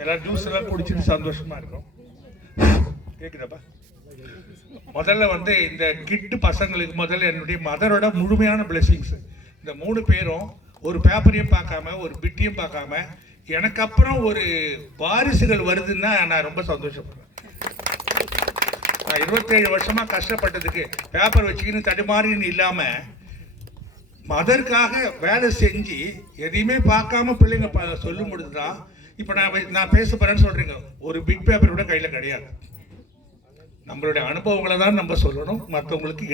எல்லாரும் ஜூஸ் எல்லாம் குடிச்சிட்டு சந்தோஷமா இருக்கும். கேக்குதாப்பா? முதல்ல வந்து இந்த கிட்டு பசங்களுக்கு முதல்ல என்னுடைய மதரோட முழுமையான பிளெஸிங்ஸ். இந்த 3 பேரும் ஒரு பேப்பரையும் பார்க்காம ஒரு பிட்டியும் பார்க்காம எனக்கு அப்புறம் ஒரு வாரிசுகள் வருதுன்னா நான் ரொம்ப சந்தோஷப்படுறேன். நான் 27 வருஷமா கஷ்டப்பட்டதுக்கு பேப்பர் வச்சுக்கின்னு தடுமாறின்னு இல்லாம மதற்காக வேலை செஞ்சு எதையுமே பார்க்காம பிள்ளைங்க சொல்லும் பொழுதுதான் இப்போ நான் பேச போறேன்னு சொல்றீங்க. ஒரு பிட் பேப்பர் கூட கையில் கிடையாது. நம்மளுடைய அனுபவங்களை தான் நம்ம சொல்லணும், மற்றவங்களுக்கு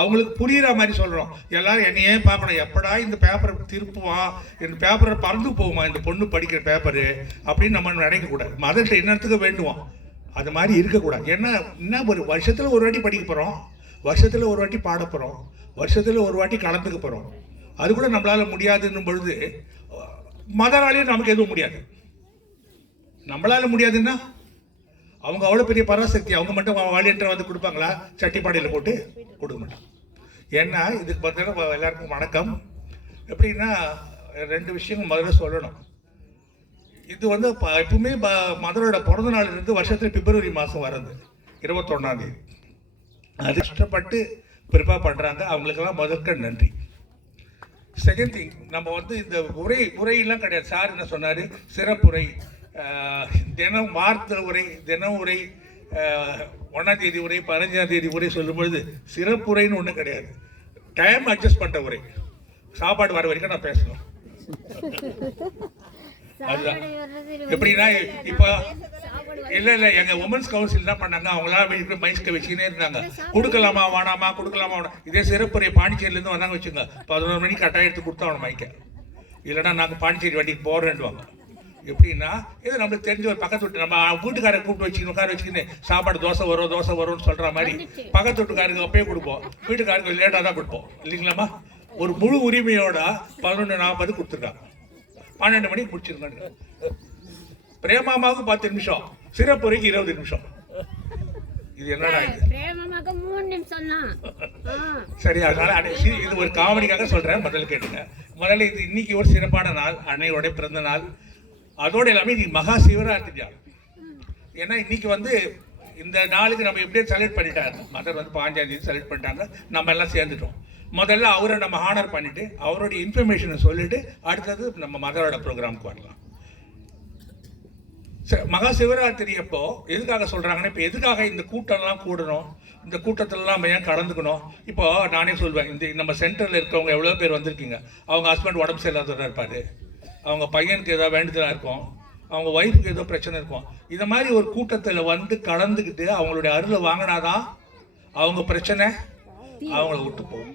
அவங்களுக்கு புரியுற மாதிரி சொல்கிறோம். எல்லாரும் என்னையே பார்க்கணும், எப்படா இந்த பேப்பரை திருப்புவான், இந்த பேப்பரை பறந்து போகுமா இந்த பொண்ணு படிக்கிற பேப்பரு அப்படின்னு நம்ம நினைக்கக்கூடாது. மதர்கிட்ட என்னத்துக்கு வேண்டுவோம், அது மாதிரி இருக்கக்கூடாது. ஏன்னா என்ன ஒரு வருஷத்தில் ஒரு வாட்டி படிக்க போகிறோம், வருஷத்தில் ஒரு வாட்டி பாட போகிறோம், வருஷத்தில் ஒரு வாட்டி கலந்துக்க போகிறோம். அது கூட நம்மளால் முடியாதுன்னும் பொழுது மதராலையும் நமக்கு எதுவும் முடியாது. நம்மளால் முடியாதுன்னா அவங்க அவ்வளோ பெரிய பராசக்தி, அவங்க மட்டும் வாலியன்டர் வந்து கொடுப்பாங்களா? சட்டிப்பாடையில் போட்டு கொடுக்க மாட்டாங்க. ஏன்னா இதுக்கு பார்த்தீங்கன்னா எல்லாருக்கும் வணக்கம். எப்படின்னா 2 விஷயம் முதல்ல சொல்லணும். இது வந்து எப்பவுமே மதரோட பிறந்த நாள் இருந்து வருஷத்துல பிப்ரவரி மாதம் வர்றது 21ஆம் தேதி. அது கஷ்டப்பட்டு ப்ரிப்பேர் பண்ணுறாங்க, அவங்களுக்கெல்லாம் முதற்க நன்றி. செகண்ட் திங், நம்ம வந்து இந்த உரையெல்லாம் கிடையாது. சார் என்ன சொன்னார், சிறப்புரை, தினம் வார்த்தை உரை, தினம் உரை, 1ஆம் தேதி உரை, 15ஆம் தேதி உரை சொல்லும்பொழுது சிறப்புரைன்னு ஒன்றும் கிடையாது. டைம் அட்ஜஸ்ட் பண்ணுற உரை. சாப்பாடு வர வரைக்கும் நான் பேசணும். அதுதான் எப்படின்னா இப்போ இல்லை எங்கள் உமன்ஸ் கவுன்சில் என்ன பண்ணாங்க, அவங்களாம் மைஸ்க வச்சுக்கினே இருந்தாங்க. கொடுக்கலாமா வேணாமா, கொடுக்கலாமா வேணாம். இதே சிறப்புரை பாண்டிச்சேரியிலேருந்து வந்தாங்க வச்சுங்க, 11 மணிக்கு கட்டாயம் எடுத்து கொடுத்தா அவனை மைக்க, இல்லைன்னா நாங்கள் பாண்டிச்சேரி வண்டிக்கு போகிறேன்டுவாங்க. எப்படின்னா இது நம்மளுக்கு தெரிஞ்ச ஒரு பக்கத்து வீட்டு, நம்ம வீட்டுக்காரரை கூப்பிட்டு வச்சுக்கணும், உட்கார வச்சுக்கின்னு சாப்பாடு தோசை வரும்னு சொல்கிற மாதிரி பக்கத்து வீட்டுக்காரருக்கு அப்பயே கொடுப்போம், வீட்டுக்காரருக்கு லேட்டாக தான் கொடுப்போம் இல்லைங்களாம்மா. ஒரு முழு உரிமையோட 11:40 கொடுத்துருக்காங்க, 12 மணிக்கு முடிச்சிருக்காங்க. பிரேமாமாவுக்கு 10 நிமிஷம், சிறப்புரைக்கு 20 நிமிஷம். இது என்னடா இது? சரி, அதனால இது ஒரு காமெடிக்காக சொல்றேன். முதல்ல கேட்டுங்க. முதல்ல இது இன்னைக்கு ஒரு சிறப்பான நாள், அன்னையோட பிறந்த நாள். அதோட எல்லாமே இன்னைக்கு மகா சிவராத்திரி. ஏன்னா இன்னைக்கு வந்து இந்த நாளுக்கு நம்ம எப்படியே செலக்ட் பண்ணிட்டாங்க. மதர் வந்து 15ஆம் தேதி செலக்ட் பண்ணிட்டாங்க, நம்ம எல்லாம் சேர்ந்துட்டோம். முதல்ல அவரை நம்ம ஹானர் பண்ணிட்டு அவருடைய இன்ஃபர்மேஷனை சொல்லிட்டு அடுத்தது நம்ம மதரோட ப்ரோக்ராமுக்கு வரலாம். மகா சிவராத்திரி அப்போ எதுக்காக சொல்றாங்கன்னா, இப்போ எதுக்காக இந்த கூட்டம்லாம் கூடணும், இந்த கூட்டத்திலலாம் நம்ம ஏன் கலந்துக்கணும்? இப்போ நானே சொல்வேன், இந்த நம்ம சென்டரில் இருக்கவங்க எவ்வளோ பேர் வந்திருக்கீங்க, அவங்க ஹஸ்பண்ட் உடம்பு சரியில்லாதவராக இருப்பார், அவங்க பையனுக்கு ஏதோ வேண்டுதலாக இருக்கும், அவங்க ஒய்ஃபுக்கு ஏதோ பிரச்சனை இருக்கும். இந்த மாதிரி ஒரு கூட்டத்தில் வந்து கலந்துக்கிட்டு அவங்களுடைய அருளை வாங்கினாதான் அவங்க பிரச்சனை அவங்கள விட்டு போகும்.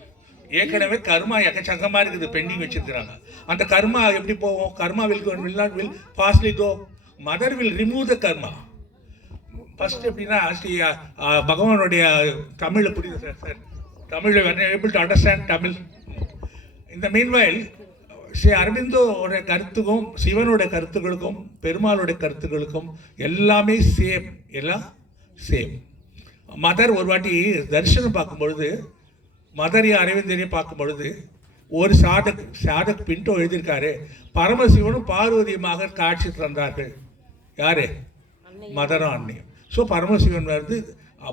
ஏற்கனவே கர்மா எக்கச்சக்கமாக இருக்குது, பெண்டிங் வச்சிருக்கிறாங்க. அந்த கர்மா எப்படி போகும்? Karma will not will fastly go. Mother will remove the karma. First எப்படின்னா, பகவானுடைய தமிழில் புரியுது சார், தமிழில் ஏபிள் டு அண்டர்ஸ்டாண்ட் தமிழ். இந்த மீன்வைல் ஸ்ரீ அரவிந்தோட கருத்துக்கும் சிவனுடைய கருத்துக்களுக்கும் பெருமாளுடைய கருத்துக்களுக்கும் எல்லாமே சேம், எல்லாம் சேம். மதர் ஒரு வாட்டி தரிசனம் பார்க்கும்பொழுது, மதரையும் அரவிந்தரையும் பார்க்கும் பொழுது ஒரு சாதக் பின்டோ எழுதியிருக்காரு, பரமசிவனும் பார்வதியுமாக காட்சி தந்தார்கள். யாரு? மதரும் அன்னையும். ஸோ பரமசிவன் வந்து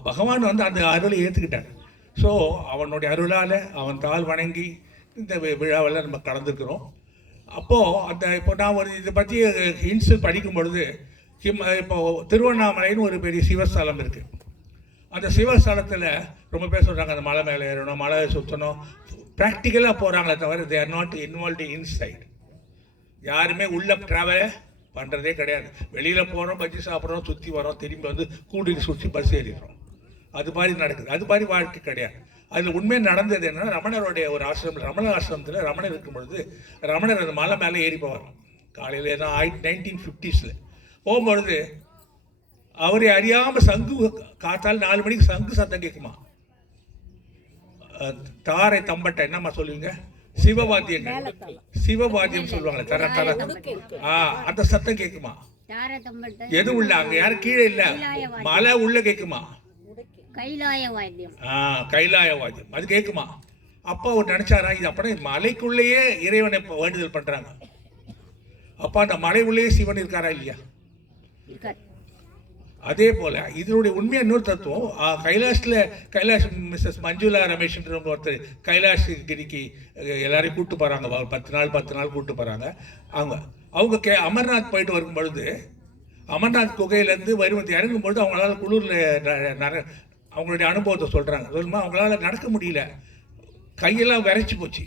பகவான் வந்து அந்த அருளை ஏற்றுக்கிட்டார். ஸோ அவனுடைய அருளால் அவன் தாள் வணங்கி இந்த விழாவில் நம்ம கலந்துருக்கிறோம். அப்போது அந்த இப்போ நான் ஒரு இதை பற்றி ஹின்ஸு படிக்கும் பொழுது, இப்போ திருவண்ணாமலைன்னு ஒரு பெரிய சிவஸ்தலம் இருக்குது. அந்த சிவஸ்தலத்தில் ரொம்ப பேர் சொல்கிறாங்க, அந்த மலை மேலே ஏறணும், மலை சுற்றணும், ப்ராக்டிக்கலாக போகிறாங்களே தவிர they are not involved inside. யாருமே உள்ள ட்ராவலே பண்ணுறதே கிடையாது. வெளியில் போகிறோம், பஜ்ஜி சாப்பிட்றோம், சுற்றி வரோம், திரும்பி வந்து கூட்டிட்டு சுற்றி பஸ் ஏறிடுறோம். அது மாதிரி நடக்குது. அது மாதிரி வாழ்க்கை கிடையாது. அதில் உண்மையாக நடந்தது என்னன்னா, ரமணருடைய ஒரு ஆசிரமம், ரமண ஆசிரமத்தில் ரமணர் இருக்கும் பொழுது ரமணர் அந்த மலை மேலே ஏறி போவார். காலையில் தான் 1950s போகும்பொழுது அவரை அறியாமல் சங்கு காத்தால் 4 மணிக்கு சங்கு சத்தம் கேட்குமா. தாரை தம்பட்டை என்னம்மா சொல்லுவீங்க, சிவவாத்தியம் சொல்லுவாங்களே, தர தர அந்த சத்தம் கேட்குமா. எது உள்ள அங்க யாரும் கீழே இல்ல, மலை உள்ள கேட்குமா, கைலாய வாத்தியம் அது கேட்குமா. அப்பா அவர் நினைச்சாரா, இது அப்படியே மலைக்குள்ளேயே இறைவனை வேண்டுதல் பண்றாங்க. அப்பா அந்த மலை உள்ளேயே சிவன் இருக்காரா இல்லையா? அதே போல் இதனுடைய உண்மையாக இன்னொரு தத்துவம் கைலாஷ் மிஸ்ஸஸ் மஞ்சுளா ரமேஷ்ன்றவங்க ஒருத்தர் கைலாஷ் கிரிக்கு எல்லாரையும் கூப்பிட்டு போகிறாங்க, 10 நாள் கூப்பிட்டு போகிறாங்க. அவங்க அமர்நாத் போயிட்டு வரும் பொழுது அமர்நாத் குகையிலேருந்து வருவது இறங்கும் பொழுது அவங்களால குளிரில் அவங்களுடைய அனுபவத்தை சொல்கிறாங்க. சொல்லுமா அவங்களால நடக்க முடியல, கையெல்லாம் விரைச்சி போச்சு.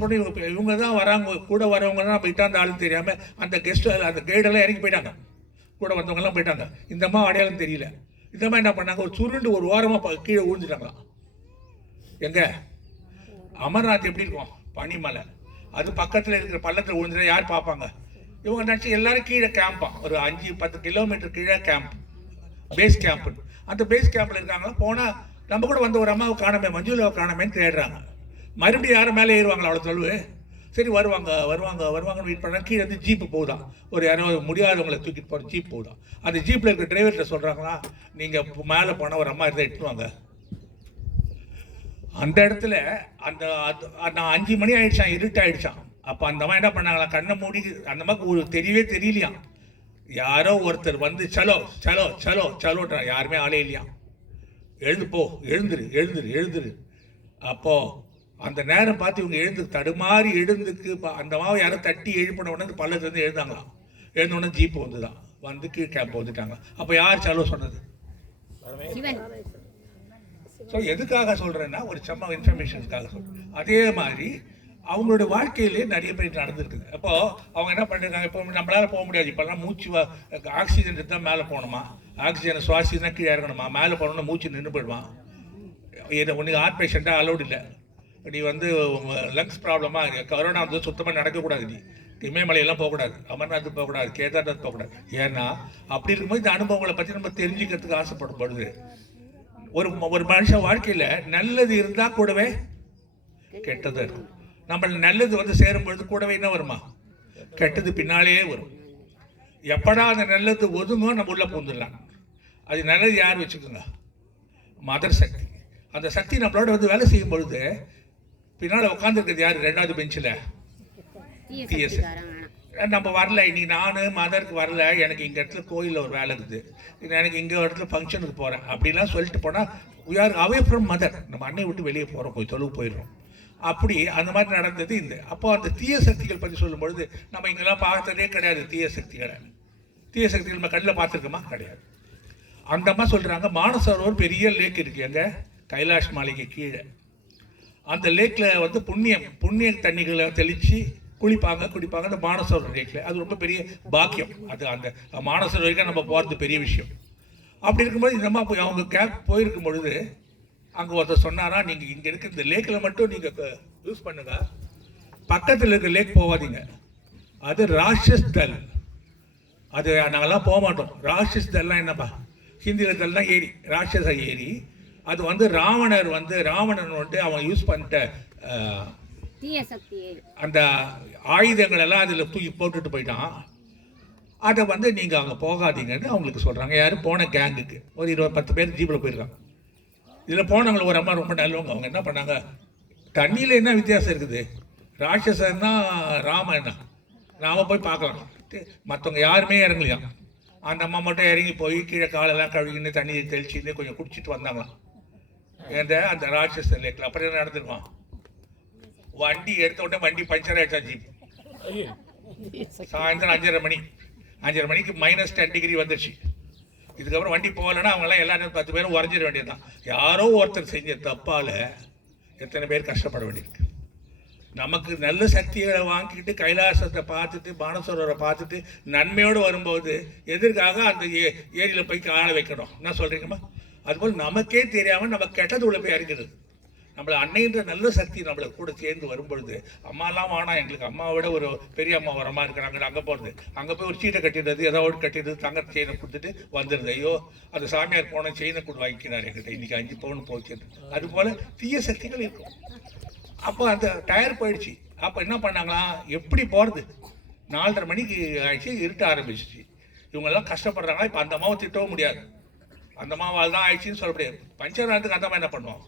போட்டு இவங்க தான் வராங்க, கூட வரவங்க தான் போயிட்டா அந்த ஆளுன்னு தெரியாமல் அந்த அந்த கைடெல்லாம் இறங்கி போயிட்டாங்க, கூட வந்தவங்கெல்லாம் போயிட்டாங்க. இந்த அம்மா அடையாளம் தெரியல. இந்த அம்மா என்ன பண்ணாங்க, ஒரு சுருண்டு ஒரு ஓரமாக கீழே விழுந்துட்டாங்களாம். எங்கே அமர்நாத் எப்படி இருக்கும், பனிமலை, அது பக்கத்தில் இருக்கிற பள்ளத்தில் விழுந்துட்டா யார் பார்ப்பாங்க? இவங்க நினச்சி எல்லாரும் கீழே கேம்பான், ஒரு 5-10 கிலோமீட்டர் கீழே கேம்ப், பேஸ் கேம்ப்பு. அந்த பேஸ் கேம்பில் இருக்காங்களா, போனால் நம்ம கூட வந்த ஒரு அம்மாவை காணமே, மஞ்சுளாவை காணமேன்னு தேடுறாங்க. மறுபடியும் யாரும் மேலே ஏறுவாங்களா அவ்வளோ தொழுவு? சரி வருவாங்கன்னு வெயிட் பண்ணால் கீழே வந்து ஜீப்பு போகுதான், ஒரு யாரோ முடியாதவங்களை தூக்கிட்டு போகிற ஜீப் போகுதான். அந்த ஜீப்பில் இருக்கிற டிரைவர்கிட்ட சொல்கிறாங்களா, நீங்கள் மேலே போனால் ஒரு அம்மா இருந்தால் எட்டுவாங்க. அந்த இடத்துல நான் 5 மணி ஆகிடுச்சான், இருட்டாயிடுச்சான். அப்போ அந்த அம்மா என்ன பண்ணாங்களா, கண்ணை மூடி, அந்த அம்மாவுக்கு தெரியலையாம். யாரோ ஒருத்தர் வந்து சலோன்றா, யாருமே ஆளே இல்லையாம். எழுந்துரு. அப்போது அந்த நேரம் பார்த்து இவங்க எழுந்து தடுமாறி எழுந்துக்கு அந்த மாவை யாரும் தட்டி எழுப்பின உடனே பள்ளத்துலேருந்து எழுந்தாங்களாம். எழுந்த உடனே ஜீப்பு வந்து கீழ் கேம்ப் வந்துட்டாங்க. அப்போ யார் சலோ சொன்னது? ஸோ எதுக்காக சொல்கிறேன்னா, ஒரு சம்ம இன்ஃபர்மேஷனுக்காக சொல்கிறேன். அதே மாதிரி அவங்களுடைய வாழ்க்கையிலே நிறைய பேர் நடந்துருக்குது. அப்போது அவங்க என்ன பண்ணியிருக்காங்க, இப்போ நம்மளால் போக முடியாது, இப்போல்லாம் மூச்சு ஆக்சிஜன் தான் மேலே போகணுமா, ஆக்சிஜனை சுவாசிதான் கீழே இறங்கணுமா, மேலே போகணுன்னா மூச்சு நின்று போயிடுவான். ஒன்று ஹார்ட் பேஷண்ட்டாக அலௌட் இல்லை, நீ வந்து லங்ஸ் ப்ராப்ளமாக, கொரோனா வந்து சுத்தமாக நடக்கக்கூடாது, நீ இமயமலையெல்லாம் போகக்கூடாது, அமர்நாத் போகக்கூடாது, கேதார்நாத் போகக்கூடாது. ஏன்னா அப்படி இருக்கும்போது இந்த அனுபவங்களை பற்றி நம்ம தெரிஞ்சுக்கிறதுக்கு ஆசைப்படும் பொழுது ஒரு மனுஷன் வாழ்க்கையில் நல்லது இருந்தால் கூடவே கெட்டதாக இருக்கும். நம்ம நல்லது வந்து சேரும் பொழுது கூடவே என்ன வருமா, கெட்டது பின்னாலேயே வரும். எப்படா அந்த நல்லது ஒதுங்கோ நம்ம உள்ளே பூந்துடலாம். அது நல்லது யார் வச்சுக்கோங்க, மதர் சக்தி. அந்த சக்தி நம்மளோட வந்து வேலை செய்யும் பொழுது பின்னால் உட்காந்துருக்கிறது யார், 2வது பெஞ்சில் டிஎஸ். நம்ம வரல, இன்னைக்கு நான் மதருக்கு வரல, எனக்கு இங்கே இடத்துல கோயிலில் ஒரு வேலை இருக்குது, எனக்கு இங்கே ஒரு இடத்துல ஃபங்க்ஷனுக்கு போகிறேன் அப்படிலாம் சொல்லிட்டு போனால் we are away from mother. நம்ம அன்னை விட்டு வெளியே போகிறோம், தொழுவு போயிடுறோம். அப்படி அந்த மாதிரி நடந்தது இந்த. அப்போ அந்த தீய சக்திகள் பற்றி சொல்லும்பொழுது நம்ம இங்கெல்லாம் பார்த்ததே கிடையாது. தீய சக்திகள் நம்ம கண்ணில் பார்த்துருக்கோமா? கிடையாது. அந்த அம்மா சொல்கிறாங்க, மானசரோவர் பெரிய லேக் இருக்குது எங்கே, கைலாஷ் மாலைக்கு கீழே. அந்த லேக்கில் வந்து புண்ணிய தண்ணிகளை தெளித்து குடிப்பாங்க அந்த மானசரோவர் லேக்கில். அது ரொம்ப பெரிய பாக்கியம். அது அந்த மானசரோவர் வரைக்கும் நம்ம போகிறது பெரிய விஷயம். அப்படி இருக்கும்போது இந்த அம்மா அவங்க கேப் போயிருக்கும் பொழுது அங்கே ஒருத்தர் சொன்னாரா, நீங்கள் இங்கே இருக்க இந்த லேக்கில் மட்டும் நீங்கள் யூஸ் பண்ணுங்க, பக்கத்தில் இருக்க லேக் போகாதீங்க, அது ராட்சஸ் தல், அது நாங்கள்லாம் போக மாட்டோம். ராட்சஸ் தல்லாம் என்னப்பா, ஹிந்தியில் தல்லாம் ஏரி, ராட்சச ஏரி. அது வந்து ராவணன் வந்து அவன் யூஸ் பண்ணிட்ட அந்த ஆயுதங்கள் எல்லாம் அதில் தூக்கி போட்டுட்டு போயிட்டான். அதை வந்து நீங்கள் அங்கே போகாதீங்கன்னு அவங்களுக்கு சொல்கிறாங்க. யாரும் போன கேங்குக்கு ஒரு 20-10 பேர் ஜீப்பில் போயிருக்காங்க. இதில் போனவங்களை ஒரு அம்மா ரொம்ப நல்லவங்க. அவங்க என்ன பண்ணாங்க, தண்ணியில் என்ன வித்தியாசம் இருக்குது, ராட்சசன்னா ராமன்னா நாம போய் பார்க்கலாம், மற்றவங்க யாருமே இறங்கலையாம். அந்த அம்மா மட்டும் இறங்கி போய் கீழே காலெல்லாம் கழுவின்னு தண்ணி தெளிச்சுன்னு கொஞ்சம் குடிச்சிட்டு வந்தாங்களாம் அந்த ராட்சச லேக்கில். அப்புறம் என்ன நடந்துருவான், வண்டி எடுத்த உடனே வண்டி பஞ்சர் ஆகிடுச்சா ஜீப். சாயந்தரம் 5:30 மணிக்கு -10 டிகிரி வந்துடுச்சு. இதுக்கப்புறம் வண்டி போகலைன்னா அவங்களாம் எல்லாரும் 10 பேரும் உறைஞ்சிட வேண்டியதுதான். யாரோ ஒருத்தர் செஞ்ச தப்பால் எத்தனை பேர் கஷ்டப்பட வேண்டியிருக்கு. நமக்கு நல்ல சக்திகளை வாங்கிக்கிட்டு கைலாசத்தை பார்த்துட்டு பானசரோவரை பார்த்துட்டு நன்மையோடு வரும்போது எதற்காக அந்த ஏரியில் போய் காலை வைக்கணும், என்ன சொல்கிறீங்கம்மா? அதுபோல் நமக்கே தெரியாமல் நம்ம கெட்டது உள்ள போய் அறிக்கிறது. நம்மளை அன்னைன்ற நல்ல சக்தி நம்மளை கூட சேர்ந்து வரும்பொழுது, அம்மாலாம் வானா எங்களுக்கு அம்மாவை விட ஒரு பெரிய அம்மா ஒரு அம்மா இருக்கிறாங்க, அங்கே போகிறது, அங்கே போய் ஒரு சீட்டை கட்டிடுறது, ஏதாவது கட்டிடுறது, தங்க செயினை கொடுத்துட்டு வந்துடுது. ஐயோ அந்த சாமியார் போன செயினை கூட வாங்கிக்கிறார் என்கிட்ட, இன்றைக்கி 5 பவுன் போச்சு. அதுபோல் தீய சக்திகள் இருக்கும். அப்போ அந்த டயர் போயிடுச்சு. அப்போ என்ன பண்ணாங்களாம், எப்படி போகிறது, 4:30 மணிக்கு ஆயிடுச்சு, இருட்ட ஆரம்பிச்சிச்சு. இவங்கெல்லாம் கஷ்டப்படுறாங்களா. இப்போ அந்த அம்மாவை திட்டவும் முடியாது, அந்த அம்மாவால் தான் ஆயிடுச்சின்னு சொல்ல முடியாது. பஞ்சர் நேரத்துக்கு அந்த அம்மா என்ன பண்ணுவோம்,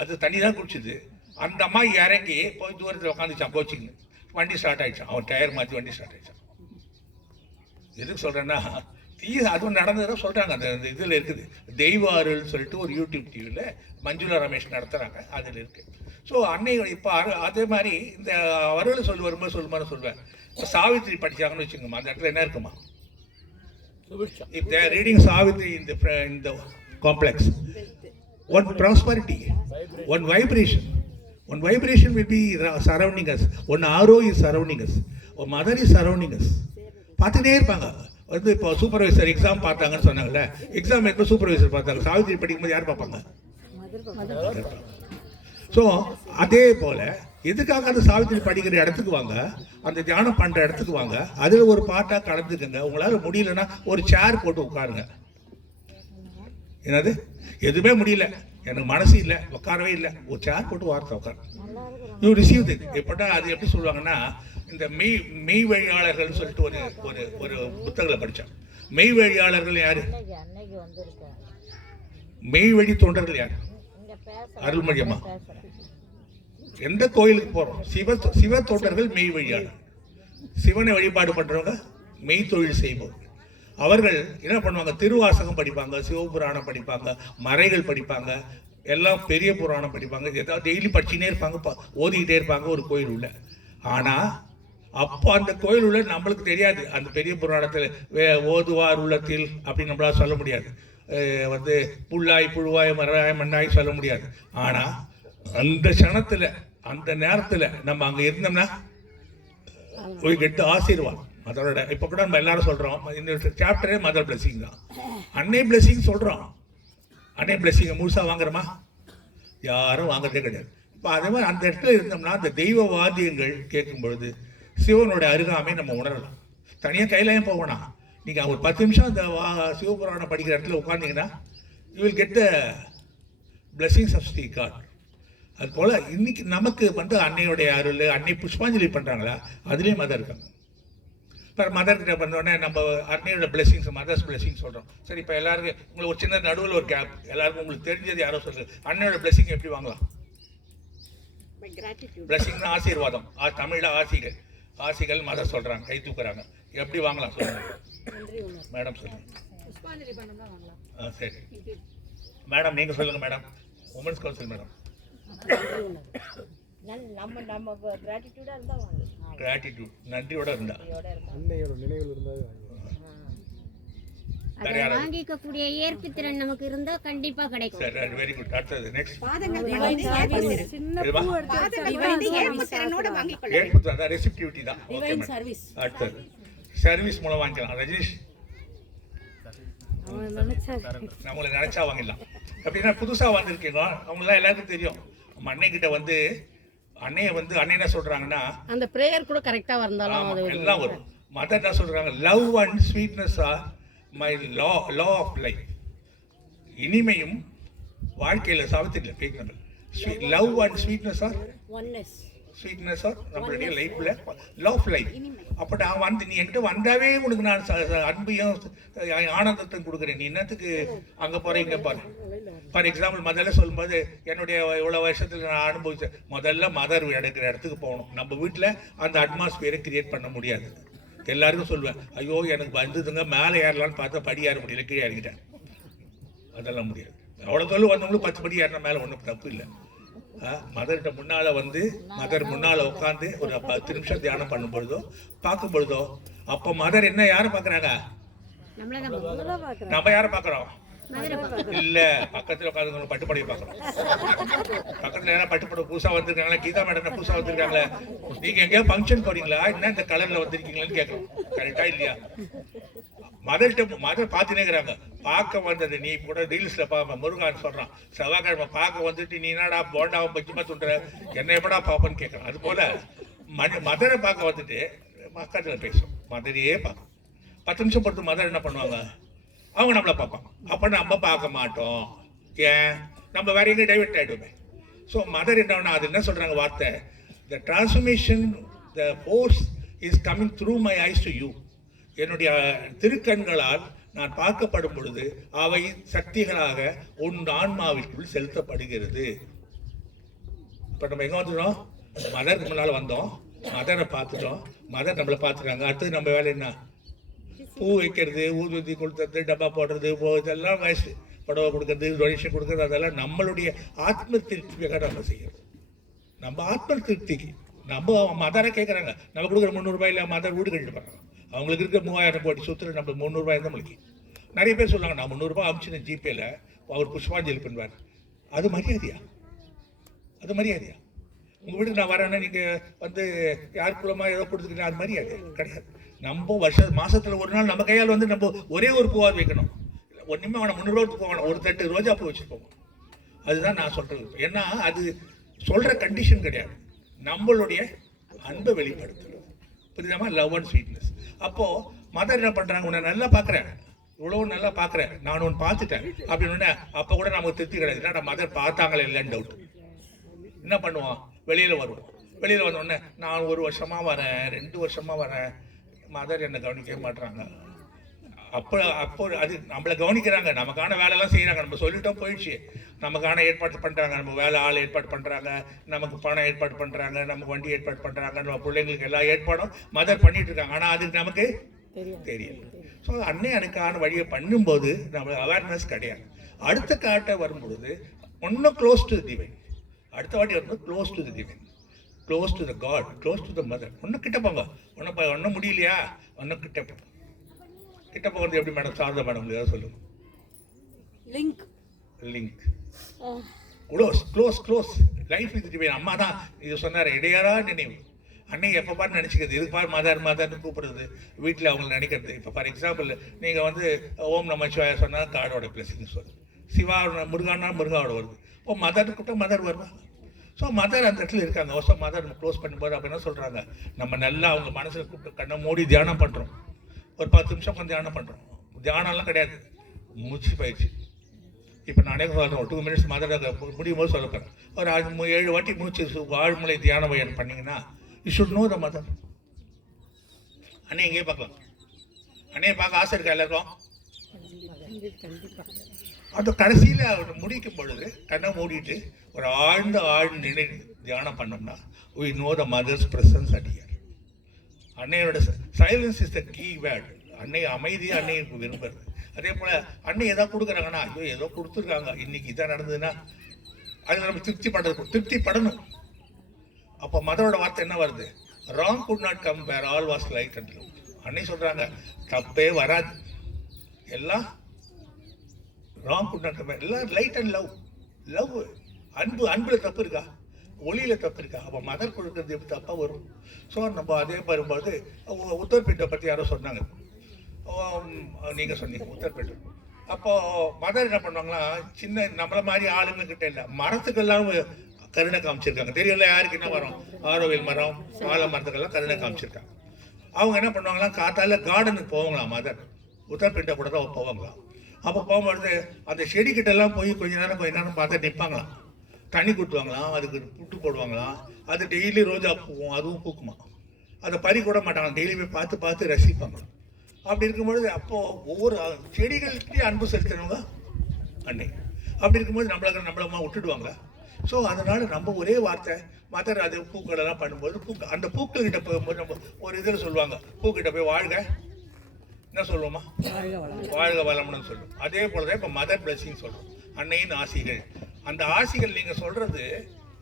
அது தண்ணி தான் குடிச்சிது. அந்த அம்மா இறங்கி போய் தூரத்தில் உட்காந்துச்சான் கோச்சிங்க, வண்டி ஸ்டார்ட் ஆகிடுச்சான். அவன் டயர் மாற்றி வண்டி ஸ்டார்ட் ஆகிடுச்சான். எதுக்கு சொல்கிறேன்னா, அதுவும் நடந்ததான் சொல்கிறாங்க. அந்த இதில் இருக்குது, தெய்வ அருள்னு சொல்லிட்டு ஒரு யூடியூப் டிவியில் மஞ்சுளா ரமேஷ் நடத்துகிறாங்க, அதில் இருக்குது. ஸோ அன்னை இப்போ அதே மாதிரி இந்த அருள் சொல்லி வரும்போது சொல்லுவேன். இப்போ சாவித்திரி படித்தாங்கன்னு வச்சுக்கோங்கம்மா, அந்த இடத்துல என்ன இருக்குமா? If they are reading Savitri in the complex, one prosperity, one vibration will be surrounding us. One arrow is surrounding us. One mother is surrounding us. பார்த்துட்டே இருப்பாங்க. வந்து இப்போ சூப்பர்வைசர் எக்ஸாம் பார்த்தாங்கன்னு சொன்னாங்கல்ல, எக்ஸாம் எப்போ சூப்பர்வைசர் பார்த்தாங்க? சாவித்திரி படிக்கும்போது யார் பார்ப்பாங்க? ஸோ அதே போல் எதுக்காக அந்த சாவித்திரி படிக்கிற இடத்துக்கு வாங்க, அந்த தியானம் பண்ணுற இடத்துக்கு வாங்க, அதில் ஒரு பாட்டாக கலந்துக்குங்க. உங்களால் முடியலன்னா ஒரு சேர் போட்டு உட்காருங்க. என்னது, எதுவுமே முடியல, எனக்கு மனசு இல்லை, உட்காரவே இல்லை, ஒரு சேர் போட்டு வார்த்தை உட்காரு. யூ ரிசீவ் திட். எப்படா அது எப்படி சொல்லுவாங்கன்னா, இந்த மெய் வழியாளர்கள்னு சொல்லிட்டு ஒரு ஒரு ஒரு புத்தகங்களை படித்தேன். மெய் வழியாளர்கள் யார்? மெய் வழி தொண்டர்கள் யார்? அருள்மொழியம்மா. எந்த கோயிலுக்கு போகிறோம், சிவ தொண்டர்கள் மெய் வழியாளர். சிவனை வழிபாடு பண்ணுறவங்க மெய் தொழில் செய்வோம். அவர்கள் என்ன பண்ணுவாங்க? திருவாசகம் படிப்பாங்க, சிவபுராணம் படிப்பாங்க, மறைகள் படிப்பாங்க, எல்லாம் பெரிய புராணம் படிப்பாங்க, ஏதாவது டெய்லி படிச்சுட்டே இருப்பாங்க, ஓதிக்கிட்டே இருப்பாங்க ஒரு கோயில் உள்ள. ஆனால் அப்போ அந்த கோயில் உள்ள நம்மளுக்கு தெரியாது. அந்த பெரிய புராணத்தில் ஓதுவார் உள்ளத்தில் அப்படின்னு நம்மளால் சொல்ல முடியாது. வந்து புல்லாய் புழுவாய் மராய் மண்ணாய் சொல்ல முடியாது. ஆனால் அந்த க்ஷணத்தில் அந்த நேரத்தில் நம்ம அங்கே இருந்தோம்னா போய் கெட்டு ஆசீர்வாதம் அதோட. இப்போ கூட நம்ம எல்லாரும் சொல்கிறோம், இந்த சாப்டரே மதர் பிளெஸிங் தான். அன்னை பிளெஸிங் சொல்கிறோம். அன்னை பிளெஸிங்கை முழுசாக வாங்குறோமா? யாரும் வாங்குறதே கிடையாது. இப்போ அதே மாதிரி அந்த இடத்துல இருந்தோம்னா அந்த தெய்வ வாத்தியங்கள் கேட்கும் பொழுது சிவனோட அருகாமை நம்ம உணரலாம். தனியாக கையிலையும் போகணும். நீங்கள் ஒரு 10 நிமிஷம் அந்த சிவபுராணம் படிக்கிற இடத்துல உட்காந்திங்கன்னா you will get the blessings of Sri God. அதுபோல் இன்னைக்கு நமக்கு வந்து அன்னையோடைய அருள், அன்னை புஷ்பாஞ்சலி பண்ணுறாங்களா, அதுலேயும் மதர் இருக்காங்க. இப்போ மதர்கிட்ட பண்ணோடனே நம்ம அன்னையோட பிளெஸிங்ஸ், மதர்ஸ் பிளெஸிங் சொல்கிறோம். சரி, இப்போ எல்லாருக்கும் உங்களுக்கு ஒரு சின்ன நடுவில் ஒரு கேப், எல்லாருக்கும் உங்களுக்கு தெரிஞ்சது யாரோ சொல்லுங்கள், அன்னையோட பிளெஸிங் எப்படி வாங்கலாம்? பிளெஸிங்னா ஆசீர்வாதம், தமிழில் ஆசிகள். ஆசிகள் மதர் சொல்கிறாங்க, கை தூக்குறாங்க. எப்படி வாங்கலாம் சொல்லுங்கள் மேடம், சொல்லுங்கள். சரி மேடம், நீங்கள் சொல்லுங்கள் madam, women's council madam. Gratitude, நன்றியோட இருந்தா, வாங்கிக்கக்கூடிய ஏற்பு திறன் நமக்கு இருந்தா கண்டிப்பா கிடைக்கும். சரி, வெரி குட். அடுத்தது நெக்ஸ்ட் ஏற்பு திறன், ரெசிப்டிவிட்டி தான். Okay madam. அடுத்தது சர்வீஸ் மூலம் வாங்கிக்கலாம். ரஜினிஷ், நம்மளை நினைச்சா வாங்கிடலாம். அப்படின்னா புதுசாக வந்திருக்கீங்க, அவங்களாம் எல்லாருக்கும் தெரியும். நம்ம அன்னைக்கிட்ட வந்து அன்னையை வந்து அன்னை என்ன சொல்கிறாங்கன்னா, அந்த ப்ரேயர் கூட கரெக்டாக வந்தாலும் எல்லாம் வரும். மதர் என்ன சொல்கிறாங்க, love and sweetness are my law of life. இனிமையும் வாழ்க்கையில் சாவித்திரியில் பேக்கணும். Love and sweetness are sweetness are நம்மளுடைய லைஃப்பில் லவ் ஆஃப் லைஃப். அப்போ நான் வந்து நீ என்கிட்ட வந்தாவே உனக்கு நான் அன்பையும் ஆனந்தத்தையும் கொடுக்குறேன். நீ என்னத்துக்கு அங்கே போகிற இங்கே பாரு. ஃபார் எக்ஸாம்பிள், முதல்ல சொல்லும்போது என்னுடைய இவ்வளோ வருஷத்தில் நான் அனுபவித்தேன். முதல்ல மதர் எடுக்கிற இடத்துக்கு போகணும். நம்ம வீட்டில் அந்த அட்மாஸ்பியரை கிரியேட் பண்ண முடியாது. எல்லாருக்கும் சொல்லுவேன், ஐயோ எனக்கு வந்ததுங்க மேலே ஏறலான்னு பார்த்தா படி ஏற முடியல, கீழே இறங்கிட்டேன். அதெல்லாம் முடியாது. அவ்வளோ தொழில் வந்தவங்களும் 10 படி ஏறின மேலே ஒன்றும் தப்பு இல்லை. மதர்கிட்ட முன்னால் வந்து மதர் முன்னால் உட்காந்து ஒரு 10 நிமிஷம் தியானம் பண்ணும் பொழுதோ பார்க்கும் பொழுதோ, அப்போ மதர் என்ன யாரை பார்க்குறாங்க? நம்ம யாரை பார்க்குறோம்? இல்ல, பக்கத்துல உட்காந்து பட்டுப்படையை பார்க்குறோம். பக்கத்துல யாரும் பட்டுப்படை புதுசாக வந்திருக்காங்களா? கீதா மேடம் புதுசாக வந்திருக்காங்களே, நீங்க எங்கேயாவது ஃபங்க்ஷன் போறீங்களா, என்ன இந்த கலர்ல வந்திருக்கீங்களான்னு கேட்குறோம். கரெக்டா இல்லையா? மதர்கிட்ட மதர் பார்த்துனே இருக்கிறாங்க. பார்க்க வந்தது நீ கூட ரீல்ஸ்ல பார்ப்ப, முருகான்னு சொல்றான், செவ்வாய்க்கிழமை பார்க்க வந்துட்டு நீ என்னடா போண்டாவும் பச்சுமா துண்டுற, என்ன எப்படா பார்ப்பன்னு கேட்குறான். அது போல மதரை பார்க்க வந்துட்டு மக்கள் பேசும், மதரையே பார்க்கும். 10 நிமிஷம் பொறுத்து மதர் என்ன பண்ணுவாங்க, அவங்க நம்மளை பார்ப்பாங்க. அப்போ நம்ம பார்க்க மாட்டோம். ஏன்? நம்ம வேற எங்கே டைவெர்ட் ஆகிடுவோமே. ஸோ மதர் என்னன்னா, அது என்ன சொல்கிறாங்க வார்த்தை, த transformation, the force is coming through my ice to you. என்னுடைய திருக்கண்களால் நான் பார்க்கப்படும் பொழுது அவை சக்திகளாக உன் ஆன்மாவிற்குள் செலுத்தப்படுகிறது. இப்போ நம்ம எங்கே வந்துட்டோம்? மதருக்கு முன்னால் வந்தோம், மதரை பார்த்துட்டோம், மதர் நம்மளை பார்த்துருக்காங்க. அடுத்தது நம்ம வேலை என்ன? பூ வைக்கிறது, ஊதுவத்தி கொடுத்தது, டப்பா போடுறது, இதெல்லாம் வேஸ்ட்டு. புடவை கொடுக்கறது, டொனேஷன் கொடுக்கறது, அதெல்லாம் நம்மளுடைய ஆத்ம திருப்திக்காக நம்ம செய்யணும். நம்ம ஆத்ம திருப்திக்கு நம்ம மதரை கேட்குறாங்க, நம்ம கொடுக்குற 300 ரூபாயில் மதர் வீடு கட்டிட்டு போகிறாங்க. அவங்களுக்கு இருக்க 3000 கோடி சொத்துல நம்ம 300 ரூபாய் தான் நம்மளுக்கு. நிறைய பேர் சொல்லுவாங்க, நான் 300 ரூபாய் அமிச்சினேன் ஜிபேயில், அவர் புஷ்பாஞ்சலி பண்ணுவார். அது மரியாதையா? அது மரியாதையா? உங்கள் வீட்டுக்கு நான் வரேன்னா நீங்கள் வந்து யாருக்குள்ளமாக ஏதோ கொடுத்துக்கிட்டேன், அது மரியாதை கிடையாது. நம்ம மாதத்தில் ஒரு நாள் நம்ம கையால் வந்து நம்ம ஒரே ஒரு பூவாக வைக்கணும். ஒன்றுமே வேணாம், 300 ரூபா போகணும், ஒரு தட்டு ரோஜா பூ வச்சுருப்போம். அதுதான் நான் சொல்கிறது. ஏன்னா அது சொல்கிற கண்டிஷன் கிடையாது, நம்மளுடைய அன்பை வெளிப்படுத்துறது. புரியுதாமா? Love and sweetness. அப்போது மதர் என்ன பண்ணுறாங்க, உன்னை நல்லா பார்க்குறேன், இவ்வளோ நல்லா பார்க்குறேன், நான் ஒன்று பார்த்துட்டேன் அப்படின்னு. அப்போ கூட நமக்கு திருப்தி கிடையாது. ஏன்னா மதர் பார்த்தாங்களே இல்லைன்னு டவுட். என்ன பண்ணுவான், வெளியில் வருவோம். வெளியில் வந்தோடனே நான் 1 வருஷமாக வரேன், 2 வருஷமாக வரேன், மதர் என்னை கவனிக்கவே மாட்டுறாங்க. அப்போ அது நம்மளை கவனிக்கிறாங்க, நமக்கான வேலையெல்லாம் செய்கிறாங்க, நம்ம சொல்லிட்டோம் போயிடுச்சு. நமக்கான ஏற்பாடு பண்ணுறாங்க, நம்ம வேலை ஆள் ஏற்பாடு பண்ணுறாங்க, நமக்கு பணம் ஏற்பாடு பண்ணுறாங்க, நமக்கு வண்டி ஏற்பாடு பண்ணுறாங்க, நம்ம பிள்ளைங்களுக்கு எல்லா ஏற்பாடும் மதர் பண்ணிட்டு இருக்காங்க. ஆனால் அதுக்கு நமக்கு தெரியல. ஸோ அன்னை எனக்கான வழியை பண்ணும்போது நம்ம அவேர்னஸ் கிடையாது. அடுத்த காட்டை வரும்பொழுது ஒன்றும் க்ளோஸ் டு டிவைன், அடுத்த வாட்டி வரும்போது close to the divine, close to the God, close to the mother. ஒன்றும் கிட்ட போங்க, ஒன்றும் முடியலையா, ஒன்றும் கிட்ட போங்க. கிட்ட போகிறது எப்படி மேடம்? சாரதா மேடம் உங்களுக்கு ஏதாவது சொல்லுங்க. லிங்க் க்ளோஸ் லைஃப் இது டிவைன். அம்மா தான் இது சொன்னார், இடையாரா நினைவு. அன்னை எப்போ பாரு நினச்சிக்கிறது, இதுக்கு பாரு மதர்னு கூப்பிடுறது, வீட்டில் அவங்களை நினைக்கிறது. இப்போ ஃபார் எக்ஸாம்பிள் நீங்கள் வந்து ஓம் நம சிவாய சொன்னால் காடோட பிளஸிங்ஸ் வரும், சிவா முருகானா முருகாவோட வருது. ஓ மதர் கூப்பிட்டா மதர் வருவா. ஸோ மதர் அந்த இடத்துல இருக்காங்க. வருஷம் மதர் நம்ம க்ளோஸ் பண்ணும்போது அப்போ என்ன சொல்கிறாங்க, நம்ம நல்லா அவங்க மனசில் கூப்பிட்டு கண்ணை மூடி தியானம் பண்ணுறோம். ஒரு 10 நிமிஷம் கொஞ்சம் தியானம் பண்ணுறோம். தியானம்லாம் கிடையாது, மூச்சு பயிற்சி. இப்போ நானே சொல்கிறேன், ஒரு 2 மினிட்ஸ் மதரை முடியும் போது சொல்லப்பேன். ஒரு 7 வாட்டி மூச்சு ஆழ்மலை தியான வயன் பண்ணிங்கன்னா you should know the mother. அண்ணே எங்கேயே பார்க்கலாம், அண்ணையை பார்க்க ஆசை இருக்கா எல்லாருக்கும்? அது கடைசியில் முடிக்கும் பொழுது கண்ணை மூடிட்டு ஒரு ஆழ்ந்த நிலை தியானம் பண்ணோம்னா we know the mother's presence at here. அன்னையோட silence is the key word. அன்னை அமைதியாக அன்னை விரும்புறது. அதே போல் அன்னை எதாவது கொடுக்குறாங்கன்னா, ஐயோ ஏதோ கொடுத்துருக்காங்க, இன்னைக்கு இதான் நடந்ததுன்னா அது நம்ம திருப்தி படணும். அப்போ மதரோட வார்த்தை என்ன வருது, wrong could not come where all was light and love. அன்னை சொல்கிறாங்க தப்பே வராது, எல்லாம் ராங் குட் நாட் கம், எல்லாம் லைட் அண்ட் லவ். அன்பில் தப்பு இருக்கா, ஒளியில் தப்பு இருக்கா? அப்போ மதர் கொடுக்குறது எப்படி தப்பாக வரும்? ஸோ நம்ம அதே வரும்போது உத்தர்பீட்டை பற்றி யாரோ சொன்னாங்க, நீங்கள் சொன்னீங்க உத்தர்பீட்டை. அப்போது மதர் என்ன பண்ணுவாங்களா, சின்ன நம்மள மாதிரி ஆளுங்கக்கிட்ட இல்லை, மரத்துக்கெல்லாம் கருணை காமிச்சிருக்காங்க. தெரியல யாருக்கு என்ன மரம், ஆரோவில் மரம், வாழை மரத்துக்கெல்லாம் கருணை காமிச்சிருக்காங்க. அவங்க என்ன பண்ணுவாங்களாம், காத்தால கார்டனுக்கு போவாங்களாம் மதர், உத்தர்பீட்டை கூட தான் போவாங்களாம். அப்போ போகும்பொழுது அந்த செடிக்கிட்டெல்லாம் போய் கொஞ்ச நேரம் பார்த்து நிற்பாங்களாம், தண்ணி கொடுத்துவாங்களாம், அதுக்கு புட்டு போடுவாங்களாம். அது டெய்லி ரோஜா பூவும் அதுவும் பூக்குமா, அதை பறி கூட மாட்டாங்க, டெய்லி போய் பார்த்து ரசிப்பாங்களாம். அப்படி இருக்கும்பொழுது அப்போது ஒவ்வொரு செடிகளுக்கே அன்பு செலுத்தினவங்க அன்னை. அப்படி இருக்கும்போது நம்மளம்மா விட்டுடுவாங்க. ஸோ அதனால் நம்ம ஒரே வார்த்தை மதர் அது பூக்களெல்லாம் பண்ணும்போது அந்த பூக்கள்கிட்ட போகும்போது நம்ம ஒரு இதில் சொல்லுவாங்க, பூக்கிட்ட போய் வாழ்க என்ன சொல்லுவோமா, வாழ்க வளமுன்னு சொல்லுவோம். அதே போல தான் இப்போ மதர் பிளஸிங் சொல்லுவோம், அன்னையின் ஆசிகள். அந்த ஆசிகள் நீங்கள் சொல்கிறது,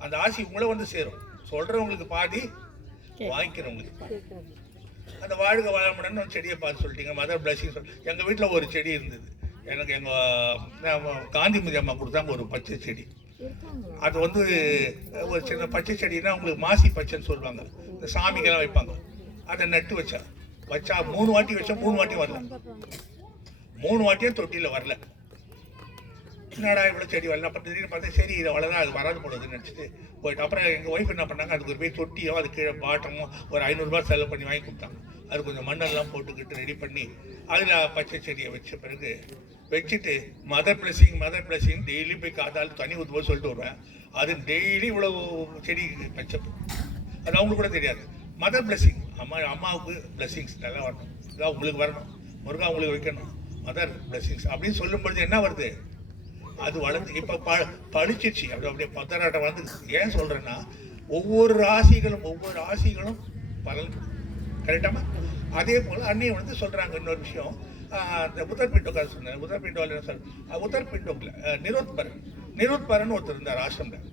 அந்த ஆசி உங்களை வந்து சேரும். சொல்கிறவங்களுக்கு பாதி, வாங்கிக்கிறவங்களுக்கு பாதி. அந்த வாழ்க வளமுடன் செடியை பார்த்து சொல்லிட்டீங்க, மதர் பிளஸிங் சொல். எங்கள் வீட்டில் ஒரு செடி இருந்தது, எனக்கு எங்கள் காந்திமதி அம்மா கொடுத்தாங்க ஒரு பச்சை செடி. அது வந்து ஒரு சின்ன பச்சை செடினா உங்களுக்கு மாசி பச்சைன்னு சொல்லுவாங்க, இந்த சாமிக்கெல்லாம் வைப்பாங்க. அதை நட்டு வச்சா 3 வாட்டி வச்சா 3 வாட்டியும் வரல, 3 வாட்டியும் தொட்டியில் வரல. என்னடா இவ்வளோ செடி வரல, அப்போ திடீர்னு பார்த்தா சரி இதை வளர அது வராது போடுதுன்னு நினச்சிட்டு போயிட்டு, அப்புறம் எங்கள் ஒய்ஃப் என்ன பண்ணாங்க, அதுக்கு ஒரு போய் தொட்டியோ அது கீழே பாட்டமோ ஒரு 500 ரூபாய் செலவு பண்ணி வாங்கி கொடுத்தாங்க. அது கொஞ்சம் மண்ணெல்லாம் போட்டுக்கிட்டு ரெடி பண்ணி அதில் பச்சை செடியை வச்ச பிறகு வச்சுட்டு மதர் பிளஸிங் டெய்லி போய் காத்தால் தண்ணி ஊற்றும்போது சொல்லிட்டு வருவேன். அது டெய்லி இவ்வளோ செடி பச்சை, அது அவங்களுக்கு கூட தெரியாது. மதர் பிளஸிங், அம்மாவுக்கு பிளஸிங்ஸ் நல்லா வரணும், இதான் உங்களுக்கு வரணும், முருகா உங்களுக்கு வைக்கணும், மதர் பிளஸிங்ஸ் அப்படின்னு சொல்லும்பொழுது என்ன வருது, அது வளர்ந்து இப்போ படிச்சிருச்சு. அப்படியே பத்தராட்டம் வந்து. ஏன் சொல்கிறேன்னா ஒவ்வொரு ராசிகளும் பலன் கரெக்டாமா. அதே போல் அன்னையை வந்து சொல்கிறாங்க இன்னொரு விஷயம். இந்த உத்தரப்பிண்டோக்காக சொன்னேன். உத்தரப்பிண்டோவில் என்ன சொல் உத்தரப்பிண்டோக்கில் நிருத்பரன் ஒருத்தர் இருந்தார் ஆசிரமில்.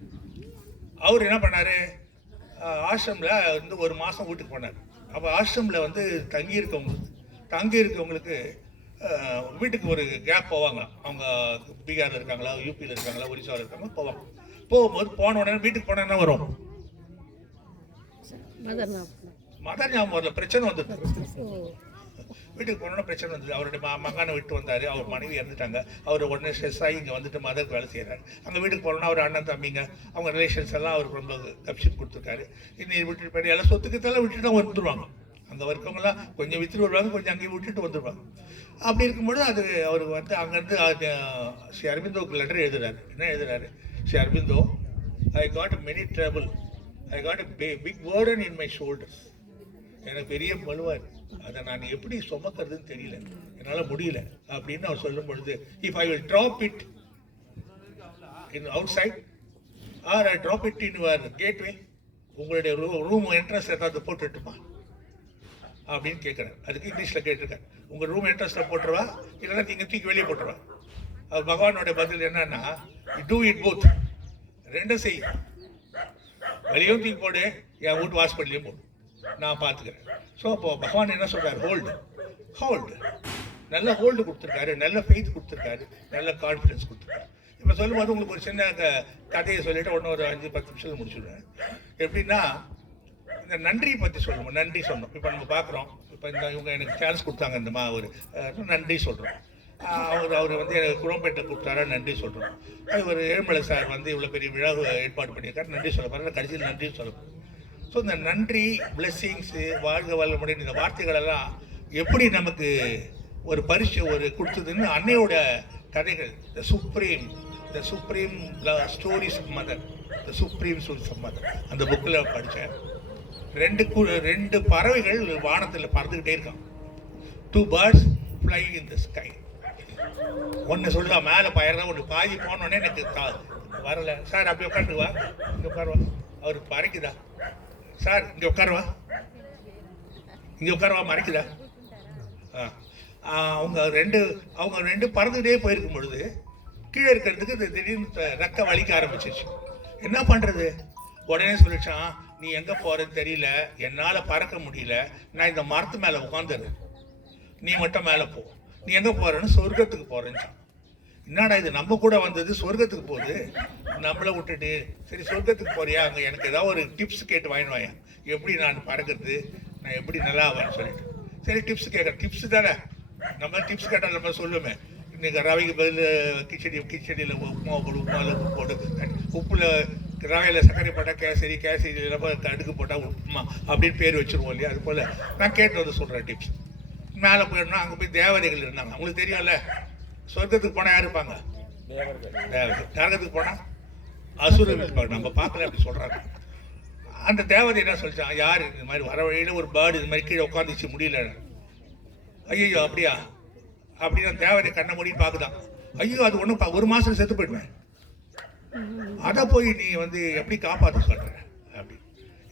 அவர் என்ன பண்ணார், ஆசிரமில் வந்து ஒரு மாதம் வீட்டுக்கு போனார். அப்போ ஆசிரமில் வந்து தங்கியிருக்கவங்களுக்கு வீட்டுக்கு ஒரு கேப் போவாங்க. அவங்க பீகாரில் இருக்காங்களா, யூபியில் இருக்காங்களா, ஒரிசாவில் இருக்காங்களா, போவாங்க. போன உடனே வீட்டுக்கு போனால் என்ன வரும்? மதர் ஞாபகம் வரல, பிரச்சனை வந்துருக்கு. வீட்டுக்கு போனோன்னா பிரச்சனை வந்தது. அவருடைய மகனை விட்டு வந்தார், அவர் மனைவி இறந்துட்டாங்க. அவர் உடனே ஸ்ட்ரெஸ் ஆகி இங்கே வந்துட்டு மதருக்கு வேலை செய்கிறாரு. அங்கே வீட்டுக்கு போனோன்னா அவர் அண்ணன் தம்பிங்க அவங்க ரிலேஷன்ஸ் எல்லாம் அவருக்கு ரொம்ப கப்ஷிப் கொடுத்துருக்காரு. இன்னும் விட்டுட்டு போய் எல்லாம் சொத்துக்கத்தெல்லாம் விட்டுட்டு தான் வந்துடுவாங்க. அங்கே இருக்கவங்களாம் கொஞ்சம் விற்றுட்டு வருவாங்க, கொஞ்சம் அங்கேயும் விட்டுட்டு வந்துடுவாங்க. அப்படி இருக்கும்போது அது அவருக்கு வந்து அங்கேருந்து ஸ்ரீ அரவிந்தோவுக்கு லெட்டர் எழுதுறாரு. என்ன எழுதுறாரு? Sri Aurobindo, I got many trouble, I got big burden in my shoulders. எனக்கு பெரிய பலுவார், அதை நான் எப்படி சுமக்கிறதுன்னு தெரியல, என்னால் முடியல அப்படின்னு அவர் சொல்லும் பொழுது, if I will drop it in outside or I drop it in your gateway, உங்களுடைய ரூம் என்ட்ரன்ஸ் ஏதாவது போட்டுட்டுமா அப்படின்னு கேட்குறாரு. அதுக்கு இங்கிலீஷில் கேட்டிருக்காரு, உங்கள் ரூம் என்ட்ரன்ஸில் போட்டுருவா இல்லைன்னா நீங்கள் தூக்கி வெளியே போட்டுருவா. அது பகவானோட பதில் என்னன்னா, டூ இட் போத், ரெண்டும் செய், வெளியும் தூக்கி போடு, என் வீட்டு வாசப்படிலையும் போடு, நான் பார்த்துக்கிறேன். ஸோ அப்போ பகவான் என்ன சொல்கிறார்? ஹோல்டு. நல்ல ஹோல்டு கொடுத்துருக்காரு, நல்ல ஃபெய்த் கொடுத்துருக்காரு, நல்ல கான்ஃபிடன்ஸ் கொடுத்துருக்காரு. இப்போ சொல்லும்போது உங்களுக்கு ஒரு சின்ன கதையை சொல்லிவிட்டு ஒன்று ஒரு 5-10 நிமிஷத்தில் முடிச்சுடுவேன். எப்படின்னா, இந்த நன்றி பற்றி சொல்லணும். நன்றி சொன்னோம். இப்போ நம்ம பார்க்குறோம், இப்போ இவங்க எனக்கு சான்ஸ் கொடுத்தாங்க, இந்த ஒரு நன்றி சொல்கிறோம். அவர் வந்து எனக்கு குரோம்பேட்டை கூப்பிட்டாரா, நன்றி சொல்கிறோம். அது ஒரு ஏழுமலை சார் வந்து இவ்வளோ பெரிய விழா ஏற்பாடு பண்ணியிருக்காரு, நன்றி சொல்ல போகிறேன். கடைசியில் நன்றி சொல்லணும். ஸோ இந்த நன்றி, பிளெஸ்ஸிங்ஸு, வாழ்க வளமுடன், இந்த வார்த்தைகளெல்லாம் எப்படி நமக்கு ஒரு பரிசு கொடுத்ததுன்னு அன்னையோட கதைகள், the supreme stories of mother, the supreme stories of mother, அந்த புக்கில் படித்தேன். ரெண்டு பறவைகள் வானத்தில் பறந்துக்கிட்டே இருக்கான். 2 birds flying in the sky. ஒன்று சொல்லலாம் மேலே பயிர்தான், ஒன்று பாதி போனோடனே எனக்கு வரலை. சார் அப்படி உட்காந்துவா, இங்கே உட்காருவா, அவருக்கு மறைக்குதா? சார் இங்கே உட்காருவா, இங்கே உட்காருவா, மறைக்குதா? அவங்க ரெண்டு பறந்துகிட்டே போயிருக்கும் பொழுது கீழே இருக்கிறதுக்கு திடீர்னு ரெக்க வலிக்க ஆரம்பிச்சிச்சு. என்ன பண்ணுறது? உடனே சொல்லிச்சான், நீ எங்கே போகிறன்னு தெரியல, என்னால் பறக்க முடியல, நான் இந்த மரத்து மேலே உட்காந்துடுறேன், நீ மட்டும் மேலே போ. நீ எங்கே போகிறேன்னு? சொர்க்கத்துக்கு போகிறேன்னுச்சான். என்னடா இது, நம்ம கூட வந்தது சொர்க்கத்துக்கு போகுது, நம்மளை விட்டுட்டு. சரி சொர்க்கத்துக்கு போறியா, அங்கே எனக்கு ஏதாவது ஒரு டிப்ஸ் கேட்டு வாங்கிடுவாயா, எப்படி நான் பறக்கிறது, நான் எப்படி நல்லா ஆவேன்னு சொல்லிட்டு. சரி டிப்ஸ் கேட்குறேன். டிப்ஸ் தானே, நம்ம டிப்ஸ் கேட்டால் நம்ம சொல்லுவேன். இன்றைக்கி ரவைக்கு பதில் கிச்சடியில் உப்புமா போடு, உப்புமாவில் உப்பு போடு, உப்பில் ரவையில் சர்க்கரை போட்டால் கேசரியில் அடுக்கு போட்டால் உப்புமா அப்படின்னு பேர் வச்சுருவோம் இல்லையா? அது போல் நான் கேட்டு வந்து சொல்கிறேன் டிப்ஸ். மேலே போயிடணும், அங்கே போய் தேவதைகள் இருந்தாங்க. உங்களுக்கு தெரியும்ல, சொர்க்கத்துக்கு போனால் யார் இருப்பாங்க? தேவதை. நரகத்துக்கு போனால் அசுரர்கள் இருப்பாங்க. நம்ம பார்க்கல, அப்படி சொல்கிறாங்க. அந்த தேவதை என்ன சொல்லிச்சான், யார் இந்த மாதிரி வர வழியில் ஒரு பேர்டு இது மாதிரி கீழே உட்காந்துச்சு முடியல. ஐயோ அப்படியா அப்படின்னு தேவதை கண்ணை மூடின்னு பார்க்குதான். ஐயோ அது ஒன்றும் ஒரு மாதம் செத்து போயிடுவேன், அதை போய் நீ வந்து எப்படி காப்பாற்ற சொல்கிற அப்படி.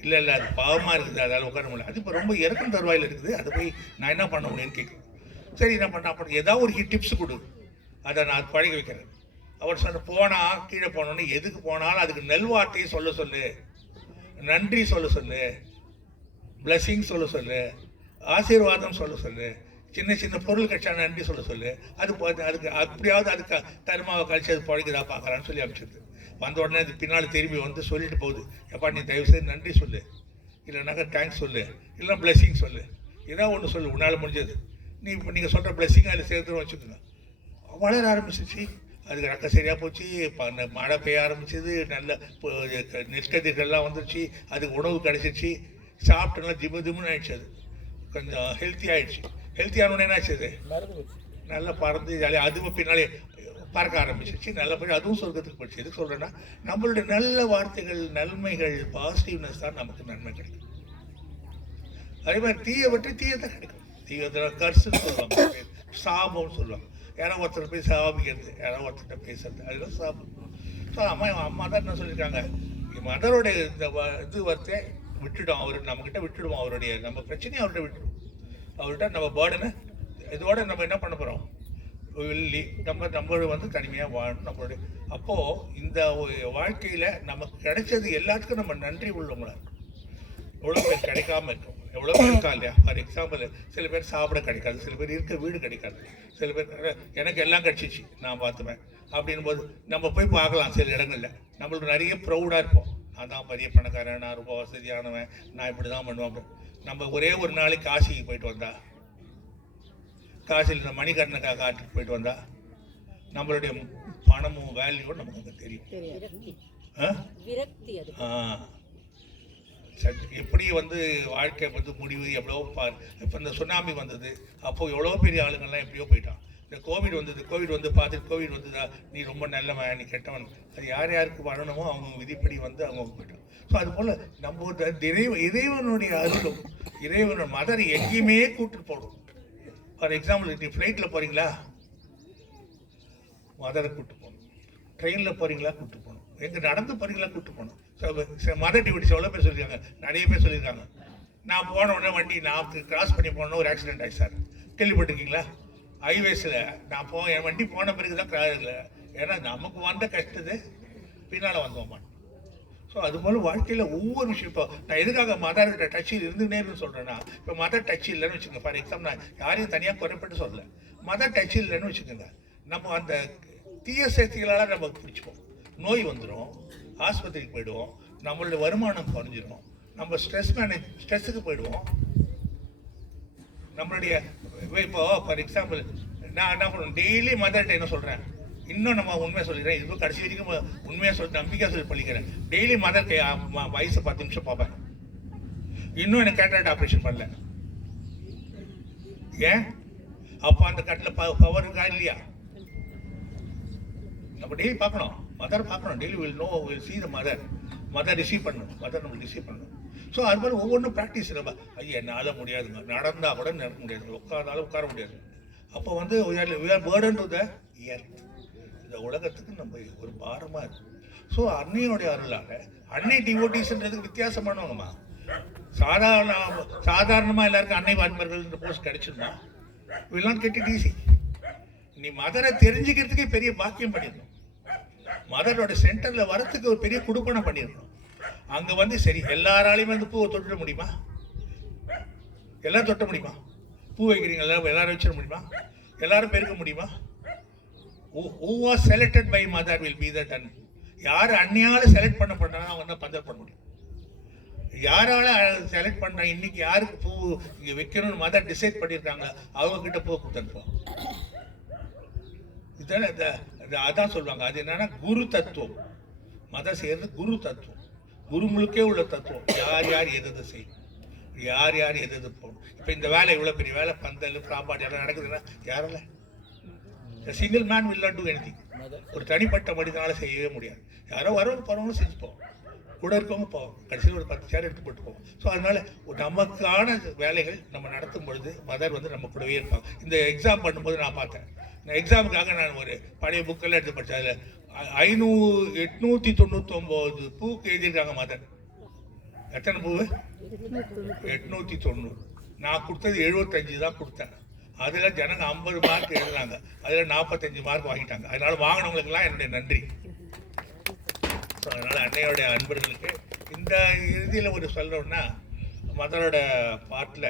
இல்லை அது பாவமாக இருக்குது, அதால் உட்கார முடியல. அது இப்போ ரொம்ப இறக்கும் தருவாயில் இருக்குது, அதை போய் நான் என்ன பண்ண முடியும்னு கேட்குறேன். சரி என்ன பண்ண, அப்போ ஏதாவது ஒரு டிப்ஸ் கொடு, அதை நான் பழகி வைக்கிறேன். அவர் சொன்ன போனால் கீழே போனோன்னு எதுக்கு போனாலும் அதுக்கு நல்வார்த்தையை சொல்லு, நன்றி சொல்லு, பிளஸ்ஸிங் சொல்லு, ஆசீர்வாதம் சொல்லு, சின்ன சின்ன பொருள் கட்சா நன்றி சொல்லு. அதுக்கு அப்படியாவது அதுக்கு தருமாவை கழிச்சு அது பழகுதா பார்க்கலான்னு சொல்லி அனுப்பிச்சிது. வந்த உடனே அது பின்னால் திரும்பி வந்து சொல்லிட்டு போகுது, எப்பா நீ தயவுசெய்து நன்றி சொல்லு, இல்லைனாக்கா தேங்க்ஸ் சொல்லு, இல்லைனா பிளெஸ்ஸிங் சொல்லு, ஏதாவது ஒன்று சொல்லு, உன்னால் முடிஞ்சது. நீ இப்போ நீங்கள் சொல்கிற பிளெஸ்ஸிங் அதில் சேர்த்துன்னு வச்சுக்கோங்க. வளர ஆரம்பிச்சிச்சு, அதுக்கு ரக்க சரியாக போச்சு, மழை பெய்ய ஆரம்பிச்சது, நல்ல நெற்கதிர்கள்லாம் வந்துருச்சு, அதுக்கு உணவு கிடச்சிருச்சு, சாப்பிட்டுலாம் திம்முன்னு ஆயிடுச்சு. அது கொஞ்சம் ஹெல்த்தி ஆகிடுச்சு. ஹெல்த்தியானோடனே என்ன ஆச்சு, அது நல்லா பறந்து ஜாலியாக அதுவும் பின்னாலே பறக்க ஆரம்பிச்சிருச்சு. நல்லா போய் அதுவும் சொர்க்கத்துக்கு போயிடுச்சு. எதுக்கு சொல்கிறேன்னா, நம்மளுடைய நல்ல வார்த்தைகள், நன்மைகள், பாசிட்டிவ்னஸ் தான் நமக்கு நன்மை கிடைக்கும். அதே மாதிரி தீயை விட்டு தீயத்தான் கிடைக்கும். தீயத்தில் கர்சுன்னு சொல்லுவாங்க, சாபம்னு சொல்லுவாங்க. யாராவது ஒருத்தர் போய் சாபிக்கிறது, யாராவது ஒருத்தர்கிட்ட பேசுறது, அதுதான் சாபம். ஸோ அம்மா தான் என்ன சொல்லியிருக்காங்க, மதரோடைய இந்த இது வார்த்தை விட்டுடும், அவர் நம்மக்கிட்ட விட்டுடுவோம், அவருடைய நம்ம பிரச்சனையை அவர்கிட்ட விட்டுடுவோம். அவர்கிட்ட நம்ம பேர்டனை இதோட நம்ம என்ன பண்ண போகிறோம், நம்ம வந்து தனிமையாக வாழணும். நம்மளுடைய அப்போது இந்த வாழ்க்கையில் நமக்கு கிடைச்சது எல்லாத்துக்கும் நம்ம நன்றி உள்ளவங்களா. எவ்வளோ பேர் கிடைக்காம இருக்கும், எவ்வளோ பேர் இருக்கா இல்லையா? ஃபார் எக்ஸாம்பிள், சில பேர் சாப்பிட கிடைக்காது, சில பேர் இருக்க வீடு கிடைக்காது, சில பேர் எனக்கு எல்லாம் கிடைச்சிச்சு நான் பார்த்துப்பேன் அப்படின் போது நம்ம போய் பார்க்கலாம். சில இடங்களில் நம்மளுக்கு நிறைய ப்ரௌடாக இருப்போம். நான் தான் பெரிய பணக்காரன், நான் ரொம்ப வசதியானவன், நான் இப்படி தான் பண்ணுவேன். நம்ம ஒரே ஒரு நாளைக்கு காசிக்கு போயிட்டு வந்தா, காசில் இந்த மணிகர்ணக்காக காட்டுக்கு போயிட்டு வந்தா நம்மளுடைய பணமும் வேல்யூவும் நமக்கு அங்கே தெரியும். எப்படி வந்து வாழ்க்கை வந்து முடிவு எவ்வளோ இப்போ இந்த சுனாமி வந்தது, அப்போது எவ்வளோ பெரிய ஆளுங்கள்லாம் எப்படியோ போயிட்டான். இந்த கோவிட் வந்தது, கோவிட் வந்து பார்த்துட்டு கோவிட் வந்ததா நீ ரொம்ப நல்லவன், நீ கெட்டவன், அது யார் யாருக்கு வரணுமோ அவங்க விதிப்படி வந்து அவங்க போயிட்டான். ஸோ அதுபோல் நம்ம இறைவனுடைய அருளும் இறைவனோட மதரை எங்கேயுமே கூப்பிட்டு போடும். ஃபார் எக்ஸாம்பிள், நீ ஃப்ளைட்டில் போகிறீங்களா, மதரை கூப்பிட்டு போகணும். ட்ரெயினில் போகிறீங்களா, கூப்பிட்டு போகணும். எங்கே நடந்து போகிறீங்களா, கூப்பிட்டு போகணும். ஸோ மதர் டிவிட்டிஸ் எவ்வளோ பேர் சொல்லியிருக்காங்க, நிறைய பேர் சொல்லியிருக்காங்க. நான் போன உடனே வண்டி நான் கிராஸ் பண்ணி போனோன்னா ஒரு ஆக்சிடென்ட் ஆகி சார், கேள்விப்பட்டிருக்கீங்களா? ஹைவேஸில் நான் என் வண்டி போன பிறகு தான் இல்லை, ஏன்னா நமக்கு வந்த கஷ்டத்தை பின்னால் வந்தோம்மா. ஸோ அதுபோல் வாழ்க்கையில் ஒவ்வொரு விஷயம், இப்போ நான் எதுக்காக மதர் டச்சில் இருந்துனேன்னு சொல்கிறேன்னா, இப்போ மதர் டச் இல்லைன்னு வச்சுக்கோங்க. ஃபார் எக்ஸாம்பிள், நான் யாரையும் தனியாக குறைப்பட்டு சொல்லலை, மதர் டச் இல்லைன்னு வச்சுக்கோங்க. நம்ம அந்த தீய சக்திகளால் நம்ம பிடிச்சிப்போம், நோய் வந்துடும், ஆஸ்பத்திரிக்கு போயிடுவோம், நம்மளுடைய வருமானம் குறைஞ்சிடும், நம்ம ஸ்ட்ரெஸ்ஸுக்கு போயிடுவோம். நம்மளுடைய இப்போ ஃபார் எக்ஸாம்பிள் நான் என்ன பண்ணுவேன், டெய்லி மதர்கிட்ட என்ன சொல்கிறேன், இன்னும் நம்ம உண்மையாக சொல்லிடுறேன், இது கடைசி வரைக்கும் உண்மையாக சொல்லி நம்பிக்கையாக சொல்லி பழிக்கிறேன். டெய்லி மதர் வயசு 10 நிமிஷம் பார்ப்பேன். இன்னும் எனக்கு கேட்ராக்ட் ஆப்ரேஷன் பண்ணல. ஏன்? அப்போ அந்த கட்டில் பவர் இருக்கா இல்லையா? நம்ம டெய்லி பார்க்கணும், மதர் பார்க்கணும். Daily will see the mother receive பண்ணணும், மதர் நம்ம ரிசீவ் பண்ணணும். ஸோ அது மாதிரி ஒவ்வொன்றும் ப்ராக்டிஸ். நம்ம ஐயா என்னால் முடியாதுங்க, நடந்தால் கூட நடக்க முடியாதுங்க, உட்கார்ந்தாலும் உட்கார முடியாது. அப்போ வந்து பேர்டன் டு த எர்த், இந்த உலகத்துக்கு நம்ம ஒரு பாரமாக இருக்கு. ஸோ அன்னையோடைய அருளால், அன்னை டிவோட்டிஸ்ன்றதுக்கு வித்தியாசம் பண்ணுவாங்கம்மா. சாதாரணமாக எல்லாருக்கும் அன்னை வான்மர்கள் போஸ்ட் கிடைச்சிருந்தா will not get it easy. நீ மதரை தெரிஞ்சுக்கிறதுக்கே பெரிய பாக்கியம் பண்ணிடணும். மதரோட சென்டரில் வரத்துக்கு ஒரு பெரிய குடுப்பனை பண்ணிடணும். அங்கே வந்து சரி எல்லாராலையும் வந்து பூவை தொட்ட முடியுமா? எல்லாம் தொட்ட முடியுமா? பூ வைக்கிறீங்க எல்லாரும் வச்சிட முடியுமா? எல்லாரும் பெருக்க முடியுமா? who was selected by mother will be the done. யார் அன்னையால் செலக்ட் பண்ணப்பட்டாங்கன்னா அவங்க தான் பந்தல் பண்ண முடியும். யாரால செலக்ட் பண்ண இன்னைக்கு யாருக்கு பூ இங்கே வைக்கணும்னு மதர் டிசைட் பண்ணியிருக்காங்க, அவங்க கிட்ட பூ கொடுத்துருப்போம். இதுதான் அதான் சொல்லுவாங்க. அது என்னன்னா குரு தத்துவம். மதம் செய்யறது குரு தத்துவம், குருங்களுக்கே உள்ள தத்துவம். யார் யார் எது செய்யும், யார் யார் எது போகணும். இப்போ இந்த வேலை இவ்வளோ பெரிய வேலை, பந்தல் சாப்பாடு எல்லாம் நடக்குதுன்னா யாரால? Single man will not two anything. ஒரு தனிப்பட்ட மனிதனால செய்யவே முடியாது. யாரோ வரவங்க போகிறவங்களும் செஞ்சுப்போம், கூட இருக்கவங்க போவோம், கடைசியில் ஒரு 10 சேர் எடுத்து போட்டு போவோம். ஸோ அதனால நமக்கான வேலைகள் நம்ம நடத்தும் பொழுது மதர் வந்து நம்ம கூடவே இருப்பாங்க. இந்த எக்ஸாம் பண்ணும்போது நான் பார்த்தேன், நான் எக்ஸாமுக்காக நான் ஒரு பழைய புக்கெல்லாம் எடுத்து படித்தேன். அதில் 899 பூக்கு எழுதியிருக்காங்க மதர். எத்தனை பூ? 890. நான் கொடுத்தது 75 தான் கொடுத்தேன். அதில் ஜனங்க 50 மார்க் எழுதுனாங்க, அதில் 45 மார்க் வாங்கிட்டாங்க. அதனால் வாங்கினவங்களுக்கெல்லாம் என்னுடைய நன்றி. ஸோ அதனால் அன்னையோடைய அன்பர்களுக்கு இந்த இறுதியில் ஒரு சொல்லணும்னா, மதரோட பாட்டில்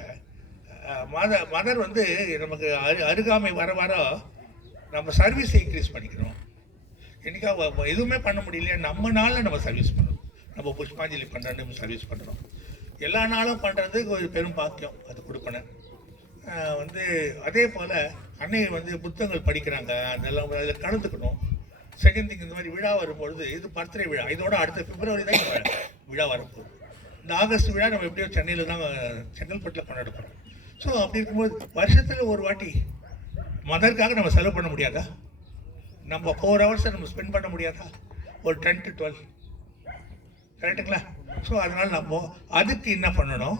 மதர் வந்து நமக்கு அருகாமை வர வர நம்ம சர்வீஸை இன்க்ரீஸ் பண்ணிக்கணும். என்றைக்கா எதுவுமே பண்ண முடியலையா, நம்ம நாளில் நம்ம சர்வீஸ் பண்ணணும். நம்ம புஷ்பாஞ்சலி பண்ணுறோன்னு நம்ம சர்வீஸ் பண்ணுறோம். எல்லா நாளும் பண்ணுறதுக்கு ஒரு பெரும் பாக்கியம், அது கொடுப்பேன். வந்து அதே போல் அன்னை வந்து புத்தகங்கள் படிக்கிறாங்க, அதெல்லாம் அதில் கலந்துக்கணும். செகண்ட் திங், இந்த மாதிரி விழா வரும்பொழுது, இது பர்த்டே விழா, இதோட அடுத்த பிப்ரவரி தான் விழா வரப்போகுது. இந்த ஆகஸ்ட் விழா நம்ம எப்படியோ சென்னையில் தான், செங்கல்பட்டில் கொண்டாட போகிறோம். ஸோ அப்படி இருக்கும்போது வருஷத்தில் ஒரு வாட்டி மதருக்காக நம்ம செலவு பண்ண முடியாதா? நம்ம 4 ஹவர்ஸை நம்ம ஸ்பெண்ட் பண்ண முடியாதா? ஒரு 10 to 12, கரெக்டுங்களா? ஸோ அதனால் நம்ம அதுக்கு என்ன பண்ணணும்?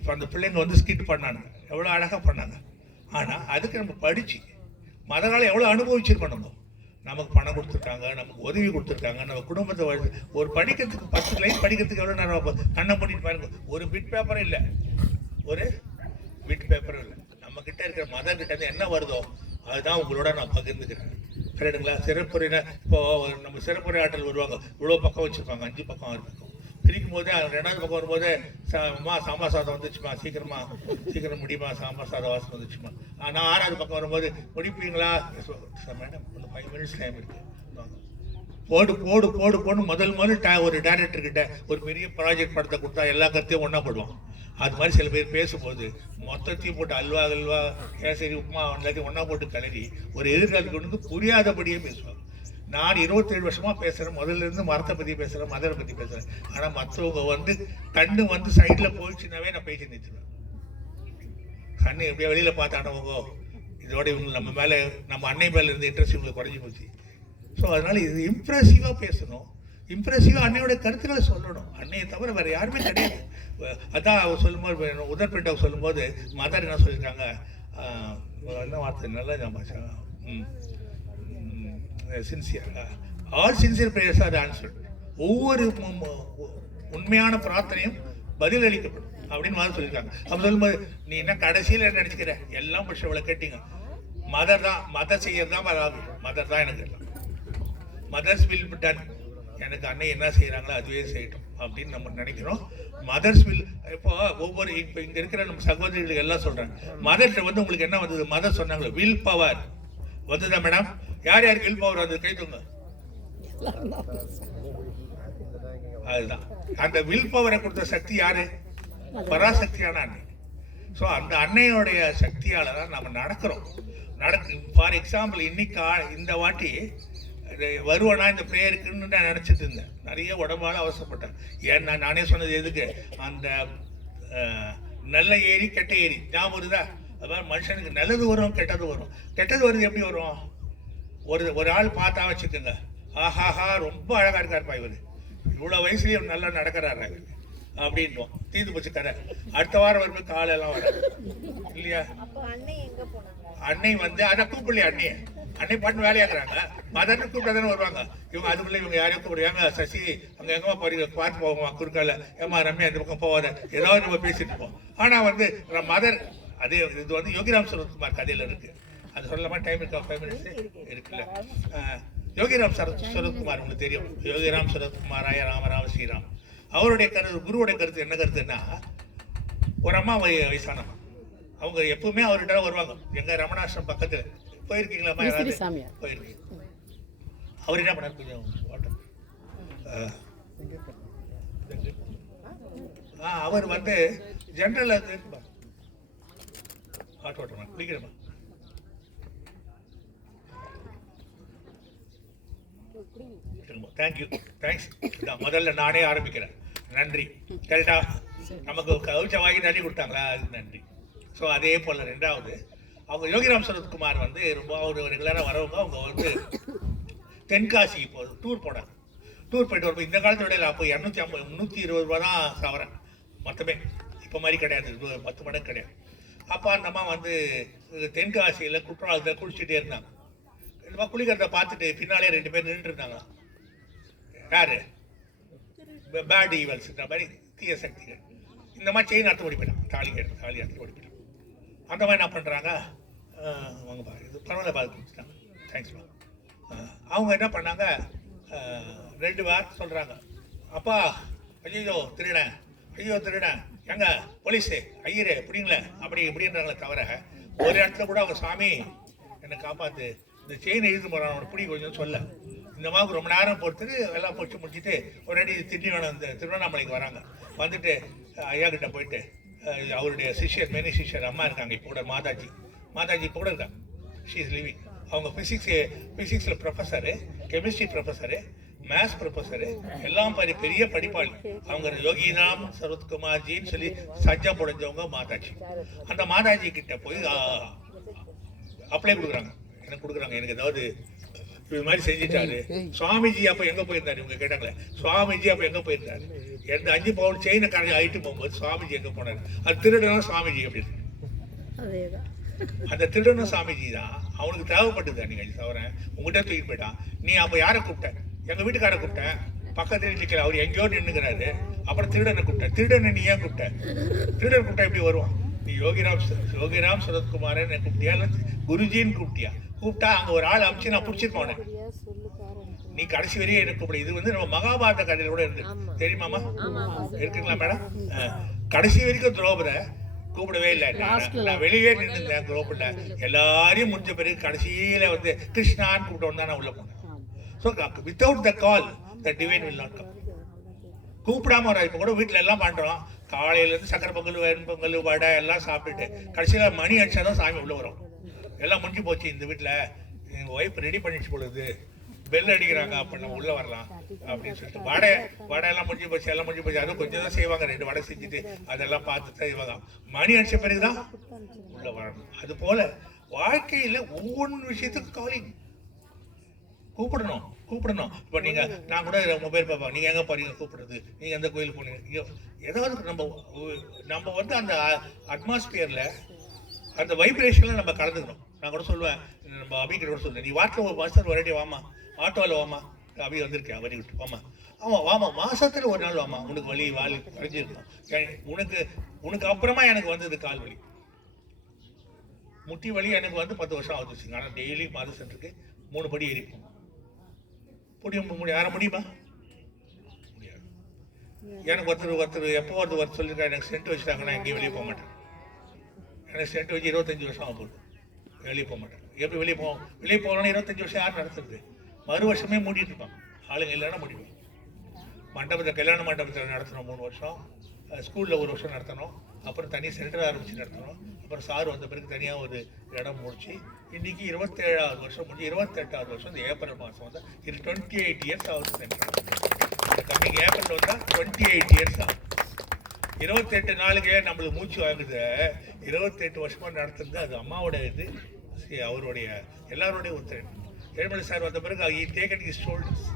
இப்போ அந்த பிள்ளைங்க வந்து ஸ்கிட் பண்ணாங்க, எவ்வளோ அழகாக பண்ணாங்க. ஆனால் அதுக்கு நம்ம படித்து மதனால் எவ்வளோ அனுபவிச்சிருக்கோம். நமக்கு பணம் கொடுத்துருக்காங்க, நமக்கு உதவி கொடுத்துருக்காங்க, நம்ம குடும்பத்தை ஒரு படிக்கிறதுக்கு 10 லைன் படிக்கிறதுக்கு எவ்வளோ நேரம் கண்ணை பண்ணிட்டு பாருங்க. ஒரு பிட் பேப்பரும் இல்லை, ஒரு பிட் பேப்பரும் இல்லை. நம்ம கிட்ட இருக்கிற மதம் கிட்ட இருந்து என்ன வருதோ அதுதான் உங்களோட நான் பகிர்ந்துக்கிறேன். கரெக்டுங்களா? சிறப்புரையினர் இப்போ நம்ம சிறப்புரை ஆற்றல் வருவாங்க, இவ்வளோ பக்கம் வச்சுருப்பாங்க, 5 பக்கம் 6 பக்கம் பிரிக்கும் போதே 2வது பக்கம் வரும்போது சாம்பார் சாதம் வந்துச்சுமா, சீக்கிரம் முடியுமா, சாம்பார் சாதம் வாசம் வந்துச்சுமா. நான் 6வது பக்கம் வரும்போது முடிப்பீங்களா மேடம், இன்னும் 5 மினிட்ஸ் டைம் இருக்குது, போடு முதல் ஒரு டைரக்டர்கிட்ட ஒரு பெரிய ப்ராஜெக்ட் படத்தை கொடுத்தா எல்லா கருத்தையும் ஒன்றா போடுவான். அது மாதிரி சில பேர் பேசும்போது மொத்தத்தையும் போட்டு அல்வா கேசரி உப்புமா எல்லாத்தையும் ஒன்றா போட்டு கிளறி ஒரு எதிர்காலத்துக்கு புரியாதபடியே பேசுவாங்க. நான் 27 வருஷமாக பேசுகிறேன், முதல்லேருந்து மரத்தை பற்றி பேசுகிறேன், மதரை பற்றி பேசுகிறேன். ஆனால் மற்றவங்க கண்ணு சைடில் போயிடுச்சுனாவே நான் பேசி நிறுத்துவேன். கண்ணு எப்படியா வெளியில் பார்த்தானவங்க இதோட இவங்க நம்ம அன்னை மேலே இருந்த இன்ட்ரெஸ்ட் இவங்களுக்கு குறைஞ்சி போச்சு. ஸோ அதனால் இது இம்ப்ரெசிவாக பேசணும், இம்ப்ரெசிவாக அன்னையோட கருத்துக்களை சொல்லணும். அன்னையை தவிர வேறு யாருமே கிடையாது. அதான் அவர் சொல்லும்போது உதர்பேட்டை சொல்லும்போது மதர் என்ன சொல்லியிருக்காங்க, என்ன வார்த்தை நல்லா sincere, all sincere prayers R answered. ஒவ்வொரு உண்மையான பிரார்த்தனையும் பதில் அளிக்கப்படும் அப்படின்னு மாதிரி சொல்லியிருக்காங்க. அப்போ சொல்லும்போது நீ என்ன கடைசியில் என்ன நினச்சிக்கிற, எல்லாம் படிச்சவளை கேட்டீங்க, மதர் செய்யறது தான் மதர் தான் எனக்கு எல்லாம், மதர்ஸ் வில் பி டன், எனக்கு அன்னை என்ன செய்கிறாங்களோ அதுவே செய்யட்டும் அப்படின்னு நம்ம நினைக்கிறோம். மதர்ஸ் வில் இப்போ இங்கே இருக்கிற நம்ம சகோதரிகளுக்கு எல்லாம் சொல்கிறாங்க, மதர்கிட்ட உங்களுக்கு என்ன வந்தது, மதர் சொன்னாங்களோ வில் பவர் வந்ததா மேடம்? யாருக்கு வில் பவர் வந்தது கை தூங்க. அதுதான் அந்த வில் பவரை கொடுத்த சக்தி யாரு? பராசக்தியான அன்னை. ஸோ அந்த அன்னையோடைய சக்தியால் தான் நம்ம நடக்கிறோம். ஃபார் எக்ஸாம்பிள் இன்னைக்கு இந்த வாட்டி வருவானா இந்த ப்ரேயருக்குன்னு நான் நினச்சிட்டு இருந்தேன். நிறைய உடம்பால அவசரப்பட்டேன். ஏன்னா நானே சொன்னது எதுக்கு, அந்த நல்ல ஏரி கெட்ட ஏரி ஞாபகம் வருதா? அதாவது மனுஷனுக்கு நல்லது வரும், கெட்டது வரும். கெட்டது வருது எப்படி வரும்? ஒரு ஆள் பார்த்தா வச்சுக்கோங்க, ஆஹாஹா ரொம்ப அழகாக இருக்காருப்பா இவர், இவ்வளோ வயசுலேயும் நல்லா நடக்கிறாரு அப்படின்வோம். தீர்ந்து போச்சு கதை. அடுத்த வாரம் வரும்போது காலெல்லாம் வர இல்லையா? அன்னை அதை கூப்பிடலையா? அன்னை பாட்டு வேலையாக்குறாங்க, மதர்னு கூப்பிட்டா தானே வருவாங்க இவங்க. அதுக்குள்ளே இவங்க யாரையும் கூப்பிடுவாங்க, சசி அங்கே எங்கம்மா போறீங்க பார்த்து போவோம், குறுக்கால ஏமா ரம்யா இந்த பக்கம் போவாத, ஏதாவது நம்ம பேசிட்டு இருப்போம். ஆனால் மதர் அது இது யோகிராம் சரத்குமார் கதையில் இருக்குது. அது சொல்லலாமா? டைம் இருக்கா? 5 மினிட்ஸ் இருக்குல்ல. யோகிராம் சரத்குமார் உங்களுக்கு தெரியும், யோகிராம் சரத்குமாராய ராமராம ஸ்ரீராம். அவருடைய குருவுடைய கருத்து என்ன கருத்துன்னா, ஒரு அம்மா வயசானம்மா, அவங்க எப்பவுமே அவர்கிட்ட வருவாங்க. எங்கள் ரமணாசிரம் பக்கத்தில் போயிருக்கீங்களா? போயிருக்கீங்க. அவர் என்ன பண்ணார், கொஞ்சம் அவர் ஜென்ரல் ஆட்டோ குடிக்கிறமா தேங்க்யூ தேங்க்ஸ். முதல்ல நானே ஆரம்பிக்கிறேன். நன்றி. கரெக்டா? நமக்கு கவிச்ச வாங்கி தண்ணி கொடுத்தாங்களா, அது நன்றி. ஸோ அதே போல் 2வது அவங்க யோகிராம் சரத்குமார் ரொம்ப அவர் ரெகுலராக வரவங்க. அவங்க தென்காசி இப்போ டூர் போனாங்க. டூர் போயிட்டு வரும்போது இந்த காலத்தோட அப்போ 250-320 ரூபா தான் சவரன் மொத்தமே. இப்போ மாதிரி கிடையாது, 10 மடங்கு கிடையாது. அப்போ அந்த அம்மா தென்காசியில் குற்றாலத்தில் குளிச்சுட்டே இருந்தாங்க. இந்த குளிக்கிறத பார்த்துட்டு பின்னாலே 2 பேர் நின்றுட்டு இருந்தாங்களாம். யாரு? பேட் ஈவல்ஸ்ன்ற மாதிரி தீய சக்திகள். இந்த மாதிரி செயின் அறுத்து ஓடி போயிட்டான், தாலி அறுத்து ஓடி போயிட்டான். அந்த மாதிரி என்ன பண்ணுறாங்க, வாங்கப்பா இது பரவாயில்ல பார்த்து கொடுத்துட்டாங்க, தேங்க்ஸ்ப்பா. அவங்க என்ன பண்ணாங்க, 2 வாரம் சொல்கிறாங்க, அப்பா ஐயோ திருடன் எங்க போலீஸு ஐயரே பிடிங்களே அப்படி இப்படின்றாங்களே தவிர ஒரு இடத்துல கூட அவங்க சாமி என்னை காப்பாற்று, இந்த செயின் எழுது போகிறான் அவனை பிடி கொஞ்சம் சொல்ல. இந்த மாதிரி ரொம்ப நேரம் பொறுத்துட்டு எல்லாம் பொச்சு முடிச்சுட்டு ஒரு அடி திண்டிவனம் இந்த திருவண்ணாமலைக்கு வராங்க. வந்துட்டு ஐயா கிட்ட போயிட்டு அவருடைய சிஷ்யர் மெனி சிஷ்யர் அம்மா இருக்காங்க, இப்போ கூட மாதாஜி இப்போ கூட இருக்காங்க, ஷீ இஸ் லிவிங். அவங்க ஃபிசிக்ஸில் professor, chemistry professor, maths professor, எல்லாம் பெரிய படிப்பாளி. அவங்க யோகிராம் சரத்குமார்ஜின்னு சொல்லி சஜ்ஜா புடைஞ்சவங்க மாதாஜி. அந்த மாதாஜி கிட்ட போய் அப்ளை கொடுக்குறாங்க, எனக்கு ஏதாவது இது மாதிரி செஞ்சுட்டாரு. சுவாமிஜி அப்போ எங்கே போயிருந்தாரு இவங்க கேட்டாங்களே, சுவாமிஜி அப்போ எங்கே போயிருந்தாரு, எந்த 5 பவுன் செயினை கரைஞ்சி ஆகிட்டு போகும்போது சுவாமிஜி எங்கே போனார், அது திருடனும் சுவாமிஜி அப்படின்னு. அந்த திருடனும் சாமிஜி தான் அவனுக்கு தேவைப்பட்டது. நீங்கள் தவறேன் உங்கள்கிட்ட தூக்கிட்டு போயிட்டான். நீ அப்போ யாரை கூப்பிட்டேன்? எங்கள் வீட்டுக்காரை கூப்பிட்டேன், பக்கத்தில் நிற்கல, அவர் எங்கேயோ நின்றுக்கிறாரு. அப்புறம் திருடனை கூப்பிட்டேன். திருடனை நீ ஏன் கூப்பிட்ட? திருடன் கூப்பிட்டா எப்படி வருவான்? நீ யோகிராம் சரத்குமாரன் கூப்பிட்டியா இல்லை குருஜின்னு கூப்பிட்டியா? கூப்பிட்டா அங்கே ஒரு ஆள் அமிச்சு நான் பிடிச்சிருப்போனே. நீ கடைசி வரையும் எனக்கு கூப்பிடு. இது வந்து நம்ம மகாபாரத கதையில கூட இருக்கு தெரியுமாமா? இருக்குங்களா மேடம்? கடைசி வரைக்கும் திரௌபதை கூப்பிடவே இல்லை. நான் வெளியே நின்றுருந்தேன் குரூப்பில். எல்லாரையும் முடிஞ்ச பிறகு கடைசியில் வந்து கிருஷ்ணான்னு கூப்பிட்டோன்னு தான் நான் உள்ள போனேன். So without the call the divine will not come. கூப்பிடாம வர. இப்போ கூட வீட்டில் எல்லாம் பண்ணுறோம். காலையிலேருந்து சக்கரை பொங்கல், வெண்பொங்கல், வடை எல்லாம் சாப்பிட்டுட்டு கடைசியில் மணி அடிச்சா தான் சாமி உள்ளே வரும். எல்லாம் முடிஞ்சு போச்சு, இந்த வீட்டில் எங்கள் ஒய்ஃப் ரெடி பண்ணிச்சு பொழுது பெல் அடிக்கிறாங்க, அப்போ நம்ம உள்ளே வரலாம் அப்படின்னு சொல்லிட்டு வடையெல்லாம் முடிஞ்சு போச்சு, எல்லாம் முடிஞ்சு போச்சு. அதுவும் கொஞ்சம் தான் செய்வாங்க, 2 வடை செஞ்சுட்டு அதெல்லாம் பார்த்துட்டு செய்வாங்க. மணி அடிச்ச பிறகு தான் உள்ளே வரணும். அது போல் வாழ்க்கையில் ஒவ்வொரு விஷயத்துக்கும் காலிங் கூப்பிடணும். இப்போ நீங்கள் நான் கூட மொபைல் பார்ப்பேன், நீங்கள் எங்கே போறீங்க கூப்பிடுறது, நீங்கள் எந்த கோயிலுக்கு போனீங்க, ஏதாவது நம்ம வந்து அந்த அட்மாஸ்பியரில் அந்த வைப்ரேஷனில் நம்ம கலந்துக்கணும். நான் கூட சொல்லுவேன், நம்ம அபிகிட்ட கூட சொல்லுவேன், நீ வாட்டில் ஒரு மாதம் ஒரே வாமா, ஆட்டோவில் வாமா, அபி வந்திருக்கேன் வரி விட்டு வாமா, ஆமாம் வாமா, மாதத்தில் ஒரு நாள் வாமா, உனக்கு வலி குறைஞ்சிருக்கும். உனக்கு அப்புறமா எனக்கு வந்தது கால் வலி, முட்டி வலி எனக்கு வந்து 10 வருஷம் ஆகுதுச்சுங்க. ஆனால் டெய்லி மாத சென்டருக்கு 3 படி ஏறிப்போம். யார முடியுமா? முடியாது. எனக்கு ஒருத்தர் எப்போ ஒருத்தர் சொல்லியிருக்கா, எனக்கு சென்ட் வச்சுட்டாங்கன்னா எங்கேயும் வெளியே போக மாட்டேன். எனக்கு சென்ட் வச்சு 25 வருஷம் ஆக போகுது, வெளியே போக மாட்டேன். எப்படி வெளியே போகணும்னா 25 வருஷம் யார் நடத்துறது? மறு வருஷமே மூடிட்டு இருப்பான், ஆளுங்க இல்லைன்னா முடியும். கல்யாண மண்டபத்தில் நடத்தணும் 3 வருஷம், ஸ்கூலில் 1 வருஷம் நடத்தணும், அப்புறம் தனி சென்டர் ஆரம்பித்து நடத்தணும், அப்புறம் சார் வந்த பிறகு தனியாக ஒரு இடம் முடிச்சு இன்றைக்கி 27வது வருஷம் முடிஞ்சு 28வது வருஷம் இந்த ஏப்ரல் மாதம் வந்தால் இது 28 இயர்ஸ் ஆகுது சென்டர். இந்த கம்மிங் ஏப்ரல் வந்தால் 28 இயர்ஸ் ஆகும். 28 நாளுக்கே நம்மளுக்கு மூச்சு வாங்குது. 28 வருஷமாக நடத்துறது அது அம்மாவோட இது, அவருடைய எல்லாருடைய ஒத்துழைப்பு. ஏழுமலை சார் வந்த பிறகு டேக்கன் ஹிஸ் ஷோல்டர்ஸ்,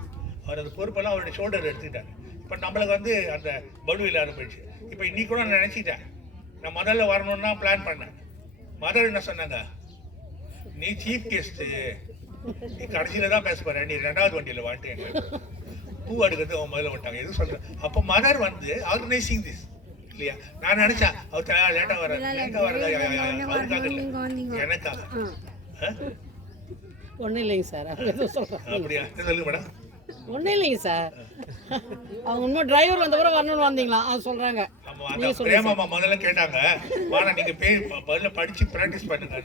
அவர் அந்த பொறுப்பெல்லாம் அவருடைய ஷோல்டர் எடுத்துக்கிட்டார். இப்போ நம்மளுக்கு வந்து அந்த பலு இல்லாத போயிடுச்சு. இப்போ இன்னைக்கு கூட நான் நினச்சிட்டேன், நான் முதல்ல வரணும்னா பிளான் பண்ணேன். மதர் என்ன சொன்னாங்க, நீ சீஃப் கெஸ்ட்டு, நீ கடைசியில் தான் பேச போற, நீ 2வது வண்டியில் வாட்டேன் பூ அடுக்கிறது அவன் முதல்ல வந்துட்டாங்க. எதுவும் சொல்கிறேன். அப்போ மதர் வந்து ஆர்கனைசிங் திஸ் இல்லையா? நான் நினச்சேன் அவர் லேட்டாக வர அவருக்காக இல்லை, எனக்காக. ஒன்றும் இல்லைங்க சார், அப்படியா? சொல்லுங்க மேடம். ஒன்றும் இல்லைங்க சார், அவங்க இன்னும் டிரைவர் வந்த பிறகு வரணும்னு வந்தீங்களா அது சொல்கிறாங்க. பிரேமாமா முதல்ல கேட்டாங்க, வாடா நீங்கள் முதல்ல படித்து ப்ராக்டிஸ் பண்ணுங்க.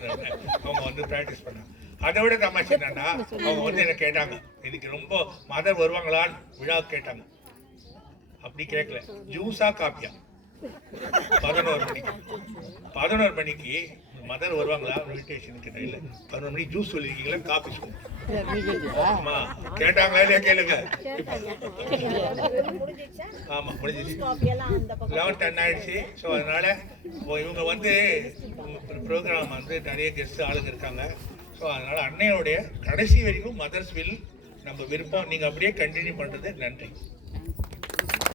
அவங்க வந்து ப்ராக்டிஸ் பண்ணாங்க. அதை விட தமாஷ் என்னன்னா, அவங்க வந்து என்ன கேட்டாங்க, இதுக்கு ரொம்ப மதர் வருவாங்களான்னு விழா கேட்டாங்க. அப்படி கேட்கல, ஜூஸா காப்பியா? 11 மணிக்கு மதர் வருவாங்களா இன்விடேஷனுக்கு? இல்லை, 11 மணிக்கு ஜூஸ் சொல்லியிருக்கீங்களா, காப்பி சொல்லுங்க. ஆமா கேட்டாங்களா இல்லையா கேளுங்க. ஆமா முடிஞ்சிச்சு, 11:10 ஆயிடுச்சு. ஸோ அதனால இவங்க வந்து ப்ரோக்ராம் வந்து நிறைய கெஸ்ட் ஆளுங்க இருக்காங்க. ஸோ அதனால அன்னையோடைய கடைசி வரைக்கும் மதர்ஸ் வில் நம்ம விருப்பம், நீங்கள் அப்படியே கண்டினியூ பண்ணுறது. நன்றி.